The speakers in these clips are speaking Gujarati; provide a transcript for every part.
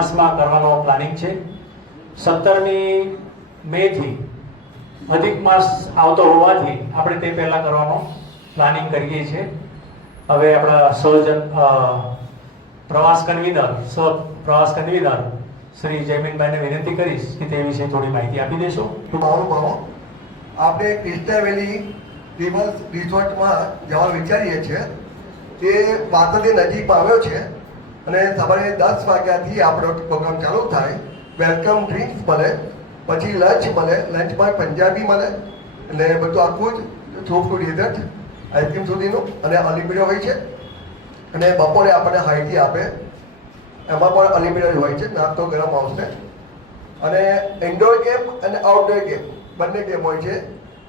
માસમાં કરવાનો પ્લાનિંગ છે. 17મી મેથી અધિક માસ આવતો હોવાથી આપણે તે પહેલા કરવાનો પ્લાનિંગ કરીએ છીએ. હવે આપણા પ્રવાસ કન્વીનર શ્રી જયમીનભાઈને વિનંતી કરીશ કે તે વિશે થોડી માહિતી આપી દેશો. આપણે ક્રિસ્ટા વેલી રિસોર્ટમાં જવાનું વિચારીએ છીએ. તે વાતોની નજીકમાં આવ્યો છે અને સવારે 10 વાગ્યાથી આપણો પ્રોગ્રામ ચાલુ થાય. વેલકમ ડ્રિંક્સ મળે, પછી લંચ મળે, લંચમાં પંજાબી મળે એટલે બધું આખું જ સૂપ ટુ ડેઝર્ટ આઈસ્ક્રીમ સુધીનું અને અનલિમિટેડ હોય છે. અને બપોરે આપણને હાઈટી આપે, એમાં પણ અનલિમિટેડ હોય છે. નાસ્તો ગરમ આવશે અને ઇન્ડોર ગેમ અને આઉટડોર ગેમ બંને ગેમ હોય છે.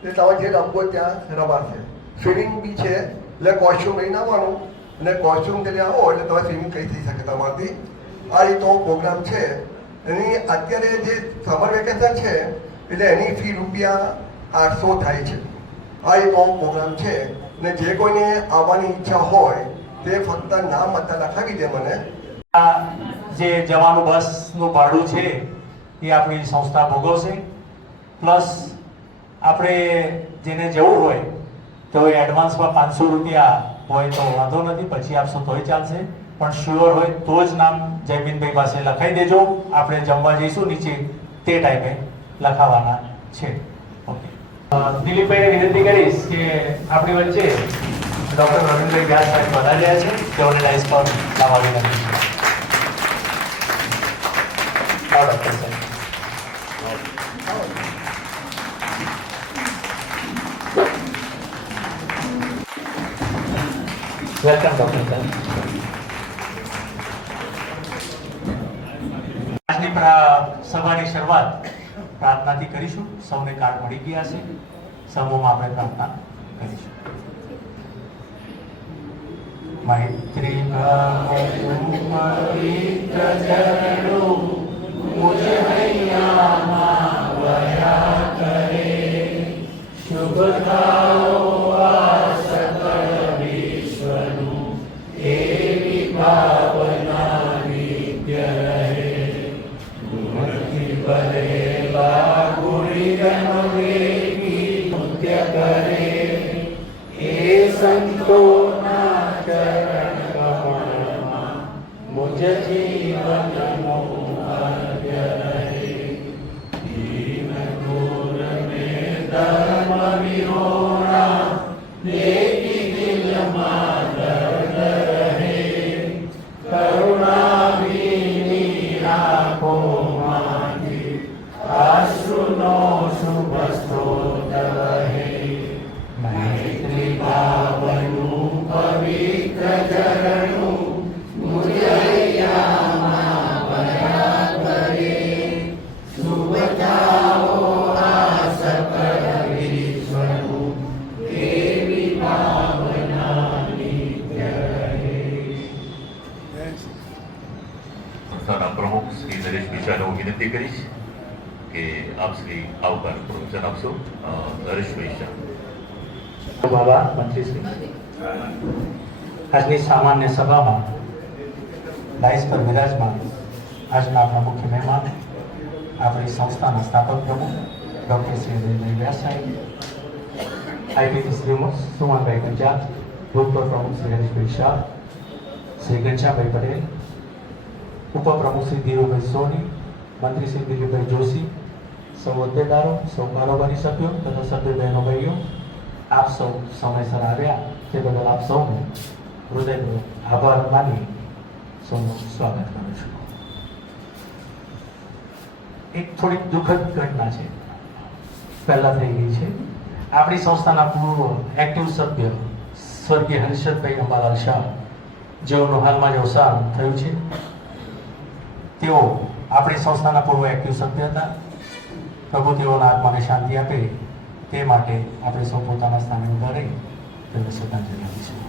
તે તમે જે રમવો ત્યાં રમાશે. સ્વિમિંગ બી છે એટલે કોસ્ચ્યુમ લઈને આવવાનું અને કોસ્ચ્યુમ લઈને આવો એટલે તમે સ્વિમિંગ કઈ થઈ શકે તમારાથી. આ રીતનો પ્રોગ્રામ છે. એની અત્યારે જે સમર વેકેશન છે એટલે એની ફી ₹800 થાય છે. આ રીતનો પ્રોગ્રામ છે અને જે કોઈને આવવાની ઈચ્છા હોય તે ફક્ત નામ મતા લખાવી દે મને. જે જવાનું બસનું ભાડું છે એ આપણી સંસ્થા ભોગવશે. પ્લસ આપણે જેને જવું હોય તો એડવાન્સમાં ₹500 હોય તો વાંધો નથી, પછી આપશો તોય ચાલશે. પણ શ્યોર હોય તો જ નામ જયમીનભાઈ પાસે લખાઈ દેજો. આપણે જમવા જઈશું નીચે તે ટાઈમે લખાવાના છે. ઓકે, દિલીપભાઈને વિનંતી કરીશ કે આપણી વચ્ચે ડૉક્ટર રવિન્દ્રભાઈ વ્યાસ સાહેબ વધાર્યા છે, તેઓને ડાયસ પર લાવવા વિનંતી છે. ડૉક્ટર સાહેબ વેલકમ. ડૉક્ટર સાહેબ આજની સભાની શરૂઆત પ્રાર્થનાથી કરીશું. સૌને કાર્ડ મળી ગયા છે. સમૂહમાં આપણે પ્રાર્થના કરીશું. મૈત્રી પવિત્ર ચરણો મુજ હૈયામાં વયા કરે, શુભ થાઓ આ સકળ વિશ્વનું, એવી ભાવના નિત્ય રહે. ગુણથી ભરેલા ગુણિગણ વેગી નૃત્ય કરે, એ સંતોના ચરણ કમળમાં મુજ જીવનનો ભાગ્ય રહે. દીન ઘોર મેં ધર્મ વિહોણા, દેખી દિલમાં દર્દ રહે. કરુણા ભીની આંખોમાંથી આશ્રુનો શુભ સ્ત્રોત વહે. મૈત્રી ભાવનું પવિત્ર ચરણું મુજ હૈયામાં વયા કરે, શુભ થાઓ આ સકળ વિશ્વનું, એવી ભાવના નિત્ય રહે. સંસ્થાના પ્રમુખ શ્રી નરેશ મિશ્રાને હું વિનંતી કરીશ કે આપ શ્રી આવકાર પ્રવચન આપશો. નરેશભાઈ શાહ. બાબા મંત્રીશ્રી, આજની સામાન્ય સભામાં ડાયસ પર વિરાજમાન આજના આપણા મુખ્ય મહેમાન આપણી સંસ્થાના સ્થાપક પ્રમુખ ડૉક્ટર શ્રી અજયભાઈ વ્યાસ સાહેબ, આઈપીટી શ્રી સુમનભાઈ ગંજા, ભૂતપૂર્વ પ્રમુખ શ્રી હરીશભાઈ શાહ, શ્રી ઘનશ્યામભાઈ પટેલ, ઉપપ્રમુખ શ્રી ધીરુભાઈ સોની, મંત્રી શ્રી દિલીપભાઈ જોશી, સૌ હોદ્દેદારો, સૌ કારોબારી સભ્યો તથા સભ્ય બહેનો ભાઈઓ, આપ સૌ સમયસર આવ્યા તે બદલ આપ સૌનો હૃદયપૂર્વક આભાર માની સૌનું સ્વાગત કરું છું. એક થોડીક દુઃખદ ઘટના છે, પહેલા થઈ ગઈ છે. આપણી સંસ્થાના પૂર્વ એક્ટિવ સભ્ય સ્વર્ગીય હર્ષદભાઈ અંબાલાલ શાહ, જેઓનું હાલમાં જ અવસાન થયું છે. તેઓ આપણી સંસ્થાના પૂર્વ એક્ટિવ સભ્ય હતા. પ્રભુ તેઓના આત્માને શાંતિ આપે તે માટે આપણે સૌ પોતાના સ્થાને ઊભા રહી તેમને શ્રદ્ધાંજલિ આપીશું.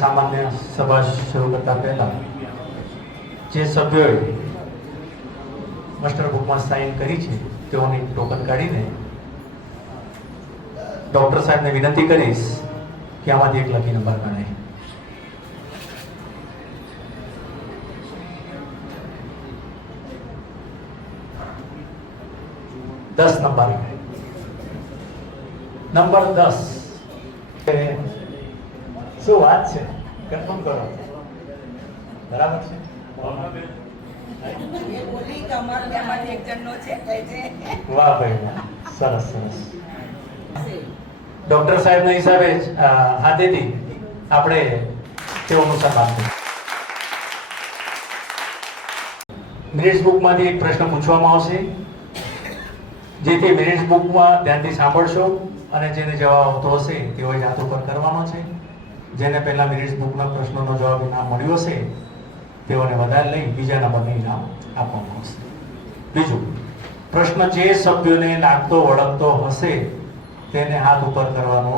સામાન્ય સભા શરૂ કરતા પહેલા જે સભ્યોએ માસ્ટર બુકમાં સાઇન કરી છે તેઓની ટોકન કાઢીને ડૉક્ટર સાહેબને વિનંતી કરીશ કે આમાંથી એક લકી નંબર ગણાય. નંબર 10. શું વાત છે? કન્ફર્મ કરો. બરાબર છે? વાહ ભાઈ વાહ, સરસ સરસ. ડોક્ટર સાહેબના હિસાબે જ હાથેથી આપણે તેઓનું સન્માન કરીએ. મિનિટ્સ બુકમાંથી એક પ્રશ્ન પૂછવામાં આવશે, જેથી મિનિટ્સ બુકમાં ધ્યાનથી સાંભળશો અને જેને જવાબ આવતો હશે તેઓએ હાથ ઉપર કરવાનો છે. જેને પહેલા મિનિટ્સ બુકના પ્રશ્નોનો જવાબ ઇનામ મળ્યો હશે તેઓને વધારે લઈ બીજા નંબરનું ઇનામ આપવામાં આવશે. બીજું, પ્રશ્ન જે સભ્યોને લાગતો વળગતો હશે તેને હાથ ઉપર કરવાનો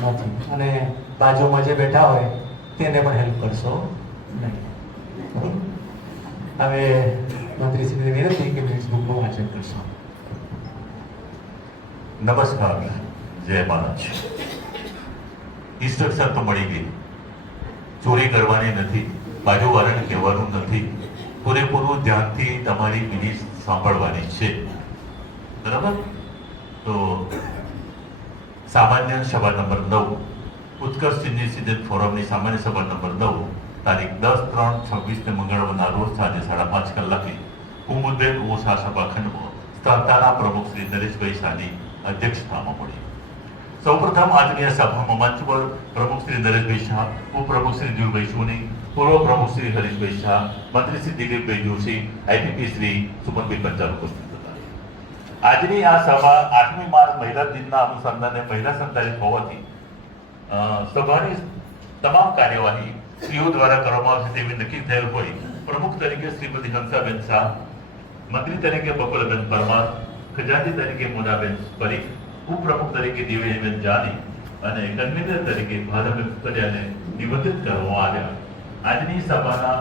નથી અને બાજુમાં જે બેઠા હોય તેને પણ હેલ્પ કરશો નહીં. હવે મંત્રીશ્રીને વિનંતી કે મિનિટ્સ બુકનું વાંચન કરશો. નમસ્કાર, જય મહારાજ. ઇન્સ્ટ્રક્શન તો મળી ગઈ, ચોરી કરવાની નથી, બાજુવાળાને કહેવાનું નથી, પૂરેપૂરું ધ્યાનથી તમારી મિનિટ સાંભળવાની છે. બરાબર? તો સામાન્ય સભા નંબર 9, ઉત્કર્ષ સિનિયર સિટીઝન ફોરમની સામાન્ય સભા નંબર 9 તારીખ 10/3/26 મંગળવારના રોજ સાંજે 5:30 કલાકે હું મુદ્દે ઓછા સભાખંડમાં સંસ્થાના પ્રમુખ શ્રી નરેશભાઈ શાહની અધ્યક્ષતામાં મળી. સૌપ્રથમ આજની આ સભામાં મંચ પર પ્રમુખ શ્રી નરેશભાઈ શાહ, ઉપપ્રમુખ શ્રી ધીરુભાઈ સોની, પૂર્વ પ્રમુખ શ્રી હરીશભાઈ શાહ, મંત્રી શ્રી દિલીપભાઈ જોશી, આઈપીપી શ્રી સુમનભાઈ પંચાલ ઉપસ્થિત હતા. આજની આ સભા 8મી માર્ચ મહિલા દિનના અનુસંધાને મહિલા સંચાલિત હોવાથી સભાની તમામ કાર્યવાહી સ્ત્રીઓ દ્વારા કરવામાં આવશે તેવી નક્કી થયેલ હોય પ્રમુખ તરીકે શ્રીમતી હંસાબેન શાહ, મંત્રી તરીકે બકુલબેન પરમાર, ખજાનચી તરીકે મોનાબેન પરીખ, ઉપપ્રમુખ તરીકે દિવ્યાબેન જાની અને કન્વીનર તરીકે ભાનુબેન કુકડિયાને નિમંત્રિત કરવામાં આવ્યા. આજની સભાના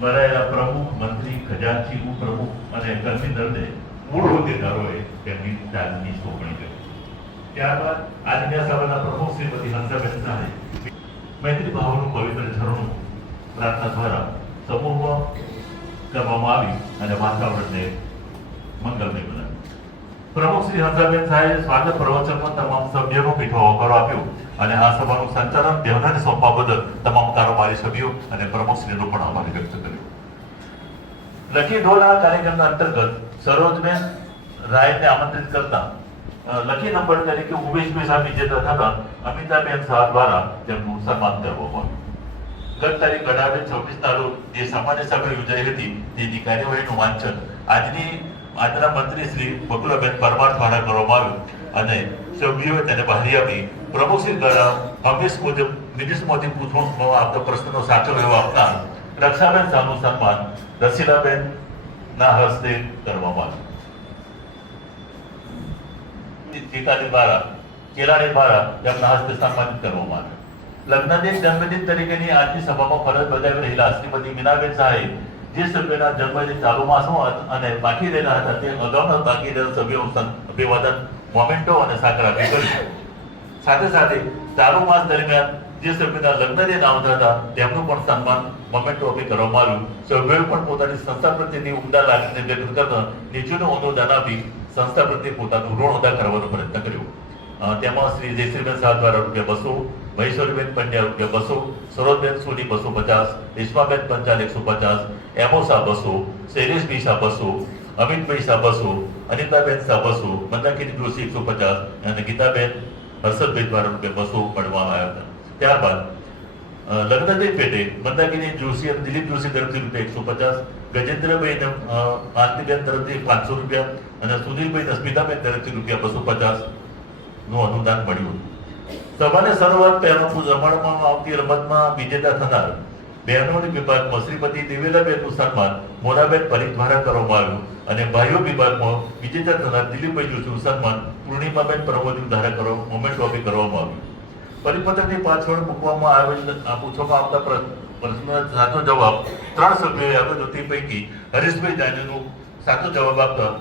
વરાયેલા પ્રમુખ, મંત્રી, ખજાનચી, ઉપપ્રમુખ અને કન્વીનરને મૂળ હોદ્દેદારોએ તેમની ચાર્જની સોંપણી કરી. ત્યારબાદ આજની સભાના પ્રમુખ શ્રીમતી હંસાબેન શાહે મૈત્રી ભાવનું પવિત્ર ઝરણું પ્રાર્થના દ્વારા સમૂહમાં કરવામાં આવી અને વાતાવરણને મંગલમય બનાવ્યું. પ્રમુખ શ્રી હંસાબેન શાહે સ્વાગત પ્રવચનમાં તમામ સભ્યોનો મીઠો આવકારો આપ્યો અને આ સભાનું સંચાલન દેવનાને સોંપવા બદલ તમામ કારોબારી સભ્યો અને પ્રમુખ શ્રીનો પણ આભાર વ્યક્ત કર્યો. લકી ઢોલા કાર્યક્રમના અંતર્ગત સરોજબેન રાયને આમંત્રિત કરતા લકી નંબર તરીકે ઉમેશભાઈ શાહ વિજેતા થતા અમિતાબેન શાહ દ્વારા તેમનું સન્માન કરવામાં આવ્યું. ગત તારીખ 18-26 જે સામાન્ય સભા યોજાઈ હતી તેની કાર્યવાહીનું વાંચન આજના મંત્રી શ્રી બકુલાબેન પરમાર દ્વારા કરવામાં આવ્યું અને સભ્યોએ તેને બહારી આપી. પ્રમુખ શ્રી દ્વારા હંમેશ મુજબ મિનિટ્સમાંથી પૂછવામાં આવતા પ્રશ્નનો સાચો જવાબ આપતા રક્ષાબેન શાહનું સન્માન રસીલાબેન ના હસ્તે કરવામાં આવ્યું. ચિતાલી દ્વારા કેલાણી દ્વારા તેમના હસ્તે સન્માનિત કરવામાં આવ્યું. લગ્નદિન જન્મદિન તરીકેની આજની સભામાં ફરજ બજાવી રહેલા શ્રીમતી મીનાબેન શાહે જે સભ્યના જન્મદિન ચાલુ માસમાં અને બાકી રહેલા હતા તે અગાઉના બાકી રહેલા સભ્યોનું અભિવાદન, મોમેન્ટો અને સાકર આપી કર્યું. સાથે સાથે ચાલુ માસ દરમિયાન જે સભ્યના લગ્નદિન આવતા હતા તેમનું પણ સન્માન, મોમેન્ટો આપી કરવામાં આવ્યું. સભ્યોએ પણ પોતાની સંસ્થા પ્રત્યેની ઉમદા લાગણીને વ્યક્ત કરતા નીચેનું અનુદાન આપી સંસ્થા પ્રત્યે પોતાનું ઋણ અદા કરવાનો પ્રયત્ન કર્યો. તેમાં શ્રી જયશ્રીબેન શાહ દ્વારા ₹200, મહેશ્વરીબેન પંડ્યા ₹200, સરોજબેન સોની 250, રેશમાબેન પંચાલ 150, એમો શાહ 200, શૈલેષભાઈ શાહ 200, અમિતભાઈ શાહ 200, અનિતાબેન શાહ 200, મંદાકિની જોશી 150 અને ગીતાબેન હર્ષદભાઈ દ્વારા ₹200 મળવામાં આવ્યા હતા. ત્યારબાદ લગ્નદિન પેટે મંદાકિની જોશી અને દિલીપ જોશી તરફથી ₹150, ગજેન્દ્રભાઈ આરતીબેન તરફથી ₹500 અને સુનિલભાઈ સ્મિતાબેન તરફથી ₹250 નું અનુદાન મળ્યું. સભાને શરૂઆત પહેલું રમવામાં આવતી રમતમાં વિજેતા થનાર બહેનોની વિભાગમાં શ્રીમતી દિવેલાબેનનું સન્માન મોનાબેન પરીખ દ્વારા કરવામાં આવ્યું અને ભાઈઓ વિભાગમાં વિજેતા થનાર દિલીપભાઈ જોશીનું સન્માન પૂર્ણિમાબેન પ્રમોદ દ્વારા મોમેન્ટ આપી કરવામાં આવ્યું. પરિપત્રની પાછળ પૂછવામાં આવતા પ્રશ્નનો સાચો જવાબ 3 સભ્યોએ આપ્યો હતો. તે પૈકી હરીશભાઈ જાનીનો સાચો જવાબ આપતા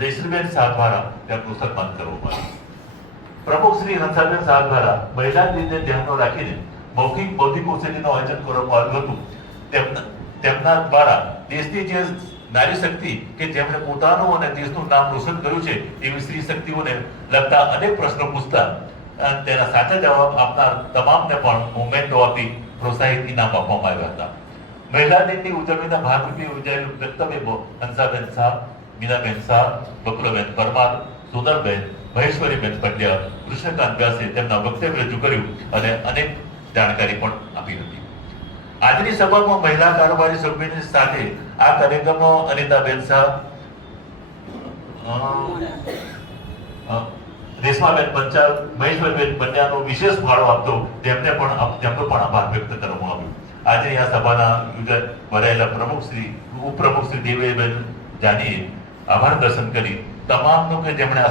જયશ્રીબેન શાહ દ્વારા તેમનું સન્માન કરવામાં આવ્યું. પ્રમુખ શ્રી હંસાબેન શાહ દ્વારા મહિલા દિનને ધ્યાનમાં રાખીને મૌખિક બૌદ્ધિક કૌશલ્યનું આયોજન કરવામાં આવ્યું હતું. તેમના દ્વારા દેશની જે નારી શક્તિ કે જેમણે પોતાનું અને દેશનું નામ રોશન કર્યું છે એવી સ્ત્રી શક્તિઓને લગતા અનેક પ્રશ્નો પૂછતા તેના સાચા જવાબ આપનાર તમામને પણ મોમેન્ટો આપી પ્રોત્સાહિત ઇનામ આપવામાં આવ્યા હતા. મહિલા દિનની ઉજવણીના ભાગરૂપે યોજાયેલું વક્તવ્યમાં હંસાબેન શાહ, મીનાબેન શાહ, બકુલાબેન પરમાર, સુંદરબેન, મહેશ્વરીબેન પંડ્યા, કૃષ્ણકાંત વ્યાસે તેમના વક્તવ્ય રજૂ કર્યું અને અનેક જાણકારી પણ આપી હતી. આજની સભામાં મહિલા કારોબારી સભ્યની સાથે આ કાર્યક્રમમાં અનિતાબેન શાહ, રેશમાબેન પંચાલ, મહેશ્વરીબેન પંડ્યાનો વિશેષ ફાળો આપતો તેમનો પણ આભાર વ્યક્ત કરવામાં આવ્યો. આજની આ સભાના ભરાયેલા પ્રમુખ શ્રી ઉપપ્રમુખ શ્રી દેવીબેન જાનીએ આભાર દર્શન કરી તમામનો કે જેમણે આ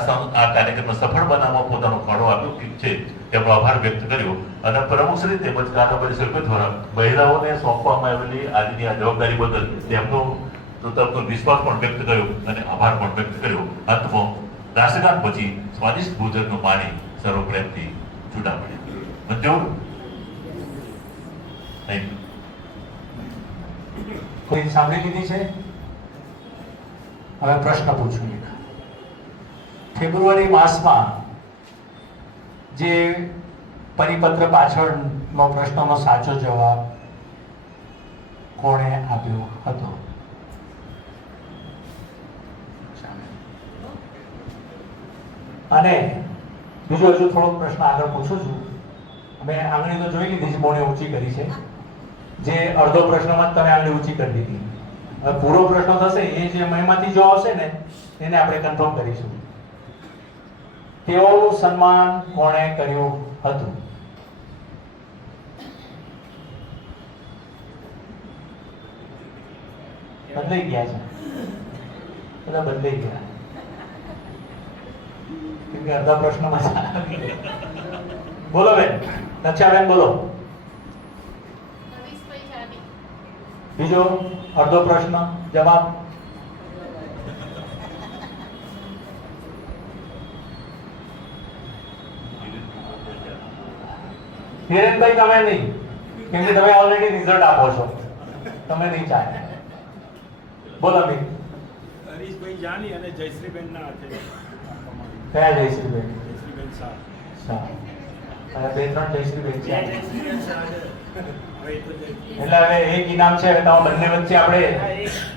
કાર્યક્રમને સફળ બનાવવા પોતાનો ફાળો આપ્યો છે તેમનો આભાર વ્યક્ત કર્યો અને પ્રમુખશ્રી તેમજ કારોબારી સભ્ય દ્વારા મહિલાઓને સોંપવામાં આવેલી આજની આ જવાબદારી બદલ તેમનો વિશ્વાસ પણ વ્યક્ત કર્યો અને આભાર પણ વ્યક્ત કર્યો. અંતમાં રાષ્ટ્રગાન પછી સ્વાદિષ્ટ ભોજનનું પાણી સર્વપ્રેમથી છૂટા પડ્યા. મંજૂર? Thank you. કોઈ સાંભળી લીધી છે? હવે પ્રશ્ન પૂછું. ફેબ્રુઆરી માસમાં જે પરિપત્ર પાછળનો પ્રશ્નનો સાચો જવાબ કોણે આપ્યો હતો? અને બીજો હજુ થોડો પ્રશ્ન આગળ પૂછું છું. અમે આંગળી તો જોઈ લીધી છે, મોને ઊંચી કરી છે. જે અડધો પ્રશ્નમાં જ તમે આંગળી ઊંચી કરી દીધી. હવે પૂરો પ્રશ્ન થશે એ જે મહીમાંથી જો આવશે ને એને આપણે કન્ફર્મ કરીશું. તેઓનું સન્માન કોણે કર્યું હતું? બદલાઈ ગયા છે, બધા બદલાઈ ગયા કેમ કે અડધા પ્રશ્નમાં બોલો બેન, નક્ષાબેન બોલો. બીજો અડધો પ્રશ્ન જવાબ હિરેનભાઈ તમે નહીં, કેમ કે તમે ઓલરેડી રિઝલ્ટ આપો છો, તમે નહીં ચાલે. બોલો બેન. હરીશભાઈ જાની અને જયશ્રીબેન ના હાથે. કયા જયશ્રીબેન? જયશ્રીબેન શાહ. શાહ. અને બે ત્રણ જયશ્રીબેન છે. જયશ્રીબેન શાહ છે. એટલે હવે એક ઇનામ છે. હવે તમે બંને વચ્ચે આપણે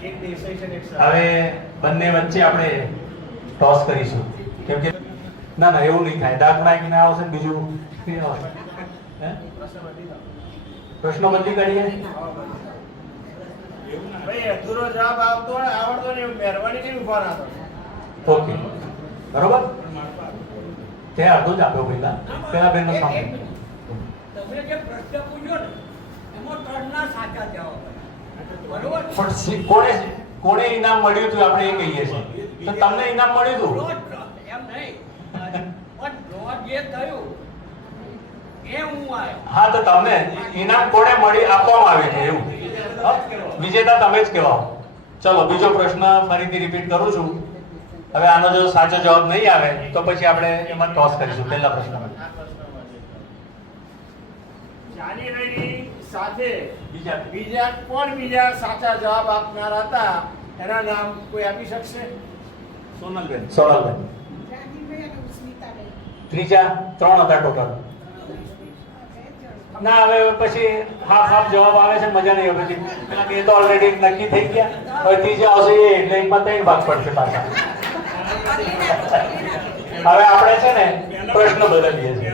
એક દેસાઈ છે ને એક શાહ. હવે બંને વચ્ચે આપણે ટોસ કરીશું, કેમ કે ના ના એવું નહીં થાય. દાખલા એક ઇનામ આવશે, બીજું આવશે. પ્રશ્નો બદલી કરીએ. ભાઈ અધૂરો જવાબ આવતો હોય આવડતો ને મહેરબાની નહીં ઉભા રાખો. ઓકે બરોબર. તે અડધો જ આપ્યો પેલા બેન નો સામે. તમે જે પ્રશ્ન પૂછ્યો ને એમાં ત્રણના સાચા જવાબ હતા. બરોબર? પણ કોણે ઇનામ મળ્યું હતું આપણે એ કહીએ છીએ. તો તમને ઇનામ મળ્યું હતું? એમ નહીં, પણ ડ્રો જે થયું એ હું આવ્યો. હા, તો તમને ઇનામ કોણે મળી આપવામાં આવ્યું છે એવું? વિજેતા તમે જ કહેવાઓ. ચલો બીજો પ્રશ્ન ફરીથી રિપીટ કરું છું. હવે આનો જો સાચો જવાબ નહીં આવે તો પછી આપણે એમાં ટોસ કરીશું. પહેલા પ્રશ્નમાં જાની રહીની સાથે બીજા બીજા સાચા જવાબ આપનાર હતા એના નામ કોઈ આપી શકશે? સોનલબેન. ત્રીજા ત્રણ હતા ટોટલ. ના હવે પછી હાફ જવાબ આવે છે, મજા નહીં આવે. પછી પેલા બે તો ઓલરેડી નક્કી થઈ ગયા. હવે ત્રીજા આવશે એ એટલે એમાં 3 ભાગ પડશે પાછા. હવે આપણે છે ને પ્રશ્ન બદલીએ છીએ.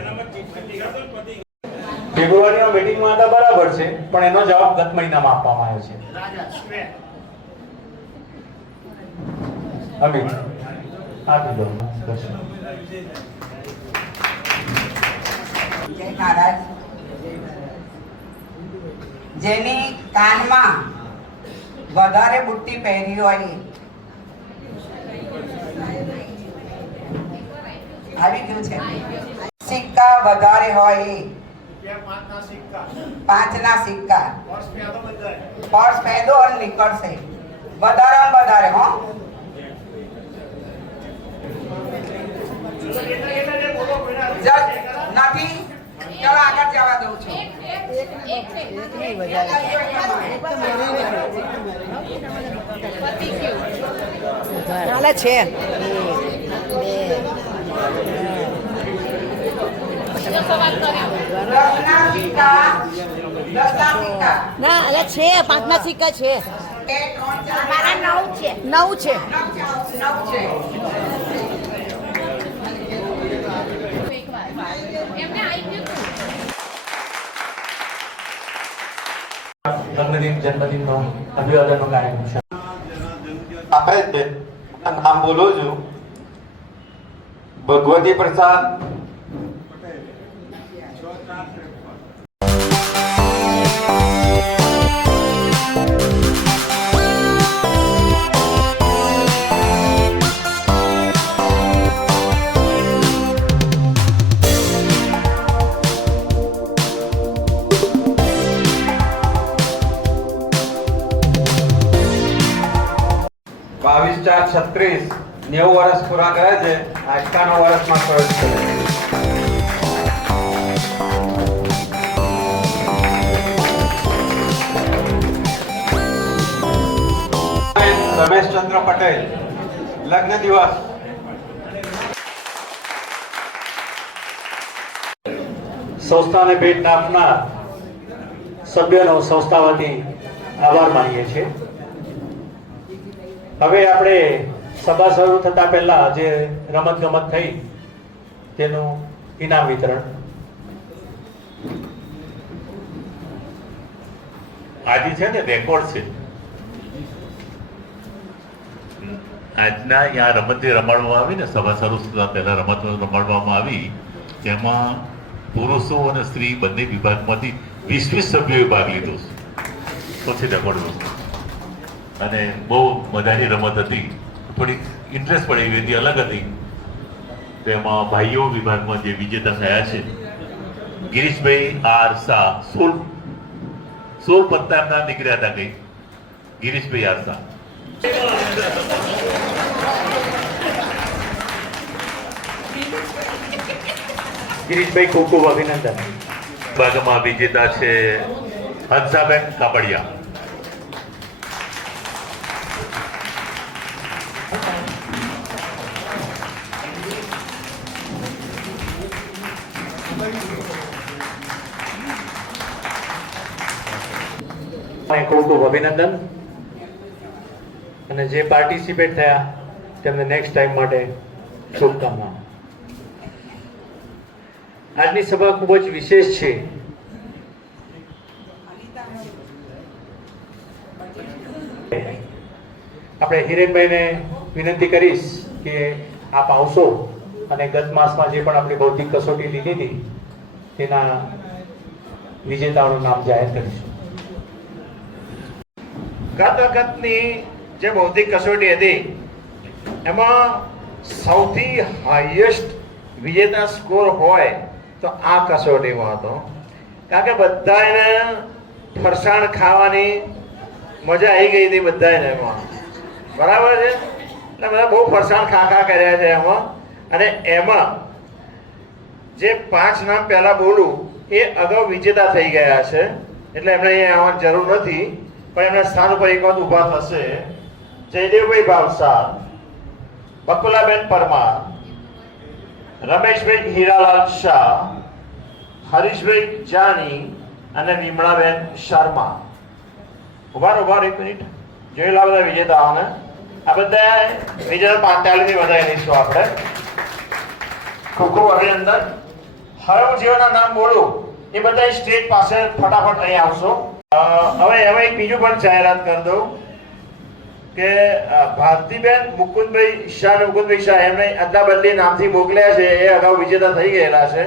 ફેબ્રુઆરીના મીટિંગમાં હતા બરાબર છે, પણ એનો જવાબ ગત મહિનામાં આપવામાં આવ્યો છે. અમિત આપી દો. જય મહારાજ. જેની કાનમાં વધારે બુટ્ટી પહેરી હોય આવી ગયું છે. સિક્કા વધારે હોય પાંચના સિક્કા 5ના સિક્કા વર્ષ પેદો બધાય પર્સ પેદો અને નીકળશે વધારે હો નથી ચલો આગળ જવા દઉં છું ચાલે છે દસના સિક્કા ના અરે છે 5ના સિક્કા છે તે 3 મારા 9 છે 9 છે 9 છે જન્મદિનનો અભિવાદનનો કાર્યક્રમ છે. આપણે નામ બોલું છું ભગવતી પ્રસાદ બાવીસ 4/36 90 વર્ષ પૂરા કરે છે આજકાનો વર્ષમાં પ્રવેશ કરે રમેશચંદ્ર પટેલ લગ્ન દિવસ સંસ્થાને ભેટ આપનાર સભ્યોનો સંસ્થા વતી આભાર માનીએ છીએ. હવે આપણે સભા શરૂ થતા પહેલા જે રમત ગમત થઈ તેનું ઇનામ વિતરણ. આજે છે ને રેકોર્ડ છે. આજના અહીંયા રમત રમાડવામાં આવી ને સભા શરૂ થતા પહેલા રમત રમાડવામાં આવી તેમાં પુરુષો અને સ્ત્રી બંને વિભાગમાંથી 20 સભ્યોએ ભાગ લીધો છે. પછી રેકોર્ડ અને બહુ મજાની રમત હતી. થોડી ઇન્ટરેસ્ટ પડી એવી હતી, અલગ હતી. તેમાં ભાઈઓ વિભાગમાં જે વિજેતા થયા છે ગિરીશભાઈ આર શાહ 16 પત્તા એમના નીકળ્યા હતા. કઈ ગિરીશભાઈ આર શાહ ગિરીશભાઈ ખૂબ ખૂબ અભિનંદન. વિભાગમાં વિજેતા છે હંસાબેન કાપડિયા. ખૂબ ખૂબ અભિનંદન અને જે પાર્ટિસિપેટ થયા તેમને નેક્સ્ટ ટાઈમ માટે શુભકામના. આજની સભા ખૂબ જ વિશેષ છે. આપણે હિરેનભાઈને વિનંતી કરીશ કે આપ આવશો અને ગત માસમાં જે પણ આપણી બૌદ્ધિક કસોટી લીધી હતી તેના વિજેતાઓનું નામ જાહેર કરીશું. ગત વખતની જે બૌદ્ધિક કસોટી હતી એમાં સૌથી હાઈએસ્ટ વિજેતા સ્કોર હોય તો આ કસોટીમાં હતો. કારણ કે બધાને ફરસાણ ખાવાની મજા આવી ગઈ હતી બધાને એમાં. બરાબર છે? એટલે બધા બહુ ફરસાણ ખા કર્યા છે એમાં. અને એમાં જે 5 નામ પહેલા બોલું એ અગાઉ વિજેતા થઈ ગયા છે એટલે એમને અહીંયા આવવાની જરૂર નથી. પણ એમના સ્થાન ઉપર એક વખત ઊભા થશે. જયદેવભાઈ ભાવસાર, બકુલાબેન પરમાર, રમેશભાઈ હીરાલાલ શાહ, હરીશભાઈ જાની અને વિમળાબેન શર્મા. ઉભા એક મિનિટ જોઈ લો બધા વિજેતાઓને. આ બધા વિજેતા 45 વધારી દઈશું આપણે. ખૂબ ખૂબ અભિનંદન. હવે હું જેઓના નામ બોલું એ બધા સ્ટેજ પાસે ફટાફટ અહીં આવશો. હવે એક બીજું પણ જાહેરાત કરી દઉં કે ભારતીબેન મુકુંદભાઈ શાહ એમને અદલા બદલી નામથી મોકલ્યા છે. એ અગાઉ વિજેતા થઈ ગયેલા છે.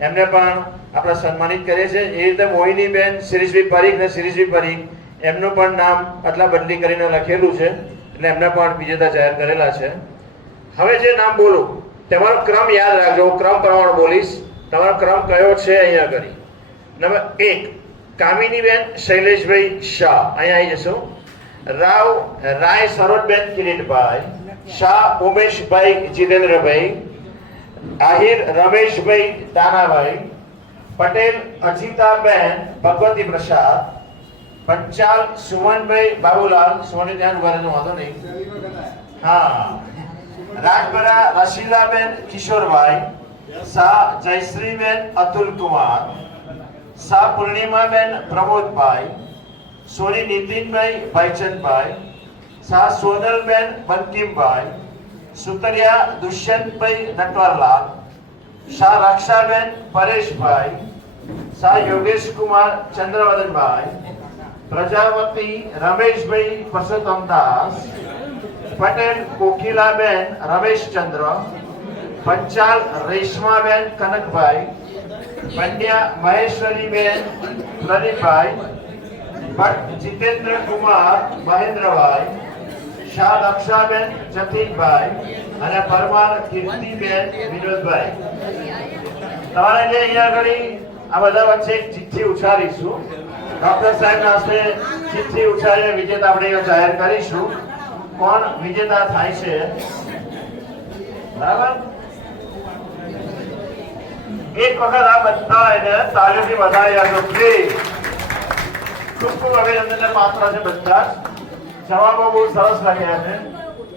એમને પણ આપણે સન્માનિત કરીએ છીએ. એ રીતે મોહિનીબેન શિરીષભાઈ પરીખ ને શિરીષભાઈ પરીખ એમનું પણ નામ અદલા બદલી કરીને લખેલું છે એટલે એમને પણ વિજેતા જાહેર કરેલા છે. હવે જે નામ બોલું તમારો ક્રમ યાદ રાખજો. હું ક્રમ પ્રમાણે બોલીશ. તમારો ક્રમ કયો છે અહીંયા કરી નંબર 1 કામિનીબેન શૈલેષભાઈ શાહ, અહીંયા આવી જશો. રાવ રાય સરોજબેન કિરીટભાઈ, શાહ ઉમેશભાઈ જીતેન્દ્રભાઈ, આહિર રમેશભાઈ દાનાભાઈ, પટેલ અજીતાબેન ભગવતી પ્રસાદ, પંચાલ સુમનભાઈ બાબુલાલ, સુમન ધ્યાન ઉભા રહેજો, વાંધો નહીં. હા, રાજપરા રશીલાબેન કિશોરભાઈ, શાહ જયશ્રીબેન અતુલ કુમાર, શાહ પૂર્ણિમાબેન પ્રમોદભાઈ, સોની નીતિનભાઈ ભાઈચંદભાઈ, શાહ સોનલબેન બંકિમભાઈ, સુતરિયા દુષ્યંતભાઈ નટવરલાલ, શાહ રક્ષાબેન પરેશભાઈ, શાહ યોગેશ કુમાર ચંદ્રવદનભાઈ, પ્રજાપતિ રમેશભાઈ પરસોત્તમદાસ, પટેલ કોકિલાબેન રમેશચંદ્ર, પંચાલ રેશમાબેન કનકભાઈ, પંડ્યા મહેશ્વરીબેન પ્રદીપભાઈ, ભટ્ટ જીતેન્દ્ર કુમાર મહેન્દ્રભાઈ, શાહ લક્ષાબેન જતીનભાઈ અને પરમાર કીર્તિબેન વિનોદભાઈ. તમારે જે અહીંયા આગળ આ બધા વચ્ચે એક ચિઠ્ઠી ઉછાળીશું. ડોક્ટર સાહેબના હસ્તે ચિઠ્ઠી ઉછાળીને વિજેતા આપણે અહીંયા જાહેર કરીશું. કોણ વિજેતા થાય છે, બરાબર? એક વખત આ બધા એને તાળીઓથી વધારી આપજો પ્લીઝ. ખૂબ ખૂબ અભિનંદનને પાત્ર છે બધા. જવાબો બહુ સરસ લાગ્યા છે.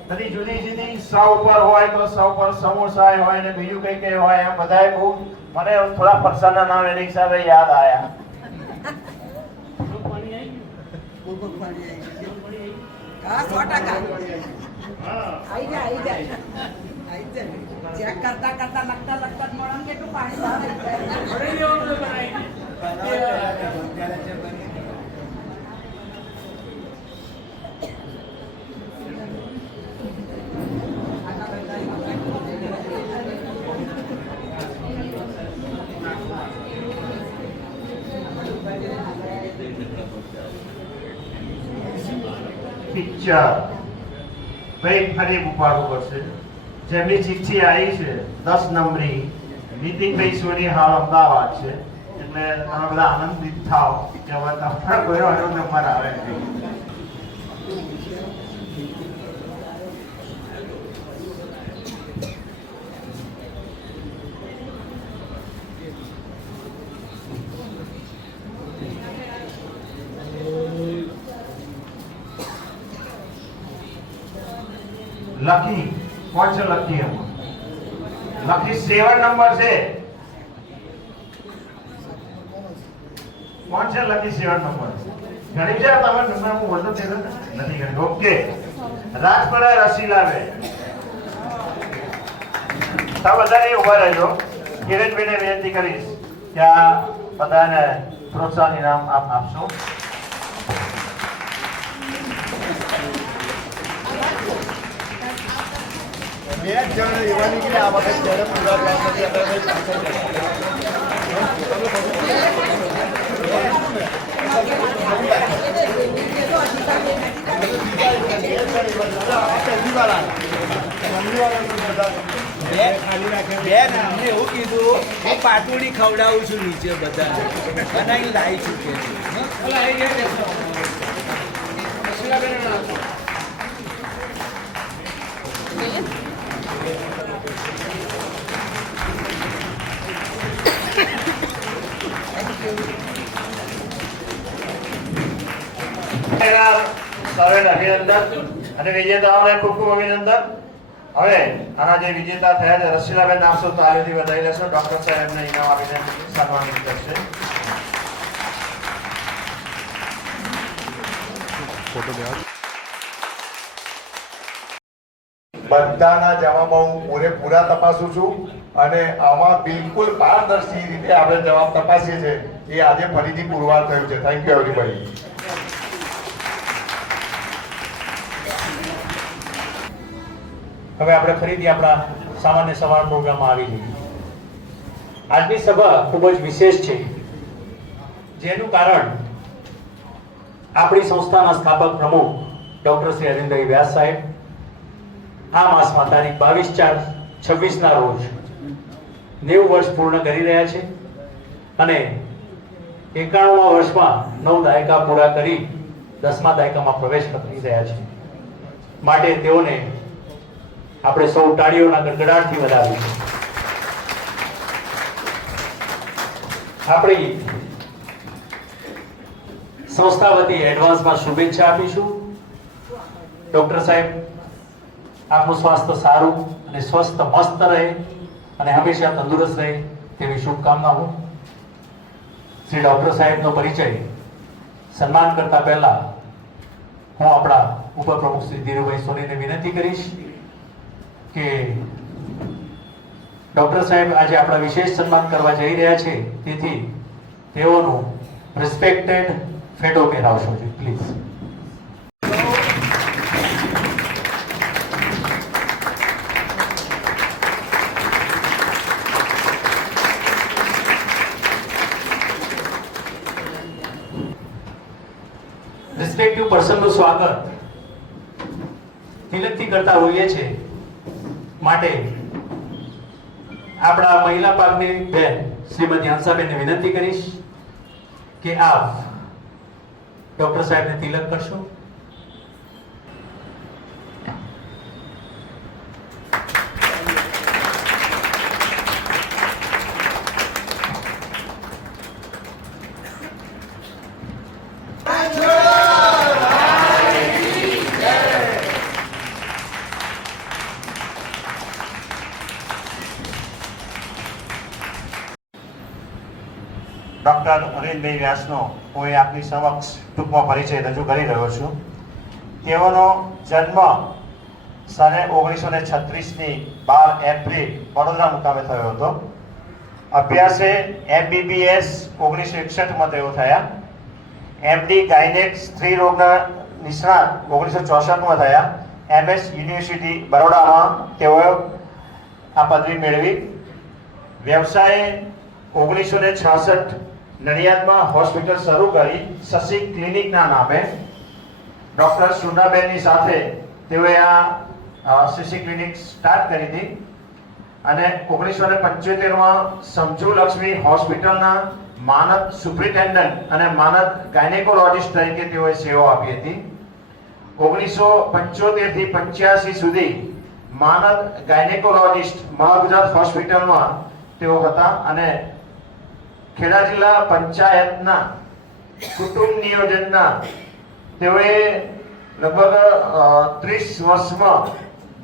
બધી જુદી જુદી 100 ઉપર હોય તો 100 પર સમોસા હોય ને બીજું કઈ કઈ હોય. એમ બધાએ બહુ મને થોડા પર્સનના નામ એની હિસાબે યાદ આયા. હા 100%. આઈ જાય. ચેક કરતા કરતા લખતા લખતા મોઢામાં કેટલું પાણી આવે. પિક્ચર વેઇટ ફરી ઉપાડવું પડશે. જેમની ચિઠ્ઠી આવી છે 10 નંબરી નીતિનભાઈ સોની હાલ અમદાવાદ છે. એટલે તમે બધા આનંદિત થાવ કે હવે તમારા કોઈ એવો નંબર આવે નહીં. લકી કોણ છે? લકી એમાં લકી 7 નંબર છે. કોણ છે લકી 7 નંબર? ઘણી છે તમારે નંબર હું વધુ થયેલો નથી ગણી. ઓકે, રાજપરા રસીલાબેન. તમે બધાને ઉભા રહેજો. કિરણભાઈને વિનંતી કરીશ કે આ બધાને પ્રોત્સાહન ઇનામ આપશો. બે જણ એવા નીકળ્યા આ વખત જ્યારે પૂરા ક્લાસ નથી બેન અમને એવું કીધું હું પાટોડી ખવડાવું છું નીચે બધા બનાવી લાવી છું કે અભિનંદન અને વિજેતાઓને ખૂબ ખૂબ અભિનંદન. હવે આના જે વિજેતા થયા છે રસીલાબેન આપશો તો આયોથી વધારી લેશો. ડોક્ટર સાહેબ એમને ઇનામ આપીને સન્માનિત કરશે. બધાના જવાબો હું પૂરેપૂરા તપાસું છું અને આમાં બિલકુલ પારદર્શી રીતે આપણે જવાબ તપાસીએ છીએ. એ આજે ફરીથી પુરવાર થયું છે. Thank you everybody. હવે આપણે ફરીથી આપણા સામાન્ય સવાર પ્રોગ્રામમાં આવી જઈએ. આજની સભા ખૂબ જ વિશેષ છે, જેનું કારણ આપણી સંસ્થાના સ્થાપક પ્રમુખ ડોક્ટર શ્રી અરવિંદભાઈ વ્યાસ સાહેબ આ માસમાં તારીખ 22/4/26 ના રોજ 90 વર્ષ પૂર્ણ કરી રહ્યા છે અને 91મા વર્ષમાં 9 દાયકા પૂરા કરી 10મા દાયકામાં પ્રવેશ કરી રહ્યા છે. માટે તેઓને આપણે સૌ તાળીઓના ગડગડાટથી વધાવીશું. આપણી સંસ્થા વતી એડવાન્સમાં શુભેચ્છા આપીશું. ડોક્ટર સાહેબ, આપનું સ્વાસ્થ્ય સારું અને સ્વસ્થ મસ્ત રહે અને હંમેશા તંદુરસ્ત રહે તેવી શુભકામનાઓ. શ્રી ડોક્ટર સાહેબનો પરિચય સન્માન કરતા પહેલા હું આપણા ઉપપ્રમુખ શ્રી ધીરુભાઈ સોનીને વિનંતી કરીશ કે ડોક્ટર સાહેબ આજે આપણા વિશેષ સન્માન કરવા જઈ રહ્યા છે, તેથી તેઓનું રિસ્પેક્ટેડ ફેટો પહેરાવશો પ્લીઝ. રિસ્પેક્ટિવ પર્સનનું સ્વાગત તિલકથી કરતા હોઈએ છે, માટે આપણા મહિલા ભાગની બેન શ્રીમતી હંસાબેનને વિનંતી કરીશ કે આપ ડોક્ટર સાહેબને તિલક કરશો. ડૉક્ટર અરવિંદભાઈ વ્યાસનો હું આપની સમક્ષ ટૂંકમાં પરિચય રજૂ કરી રહ્યો છું. તેઓનો જન્મ સને 1936ની 12 એપ્રિલ વડોદરા મુકામે થયો હતો. અભ્યાસે MBBS 1961માં તેઓ થયા. MD ગાયનેક સ્ત્રી રોગના નિષ્ણાત 1964માં થયા. MS યુનિવર્સિટી બરોડામાં તેઓએ આ પદવી મેળવી. વ્યવસાયે 1966 નડિયાદમાં હોસ્પિટલ શરૂ કરી શશી ક્લિનિકના નામે. ડૉક્ટર સુનાબેનની સાથે તેઓએ આ શશી ક્લિનિક સ્ટાર્ટ કરી હતી અને 1975માં સમજુ લક્ષ્મી હોસ્પિટલના માનદ સુપ્રિન્ટેન્ડન્ટ અને માનદ ગાયનેકોલોજિસ્ટ તરીકે તેઓએ સેવા આપી હતી. 1975 થી 85 સુધી માનદ ગાયનેકોલોજિસ્ટ મહાગુજરાત હોસ્પિટલમાં તેઓ હતા અને ખેડા જિલ્લા પંચાયતના કુટુંબ નિયોજનના તેઓએ લગભગ 30 વર્ષમાં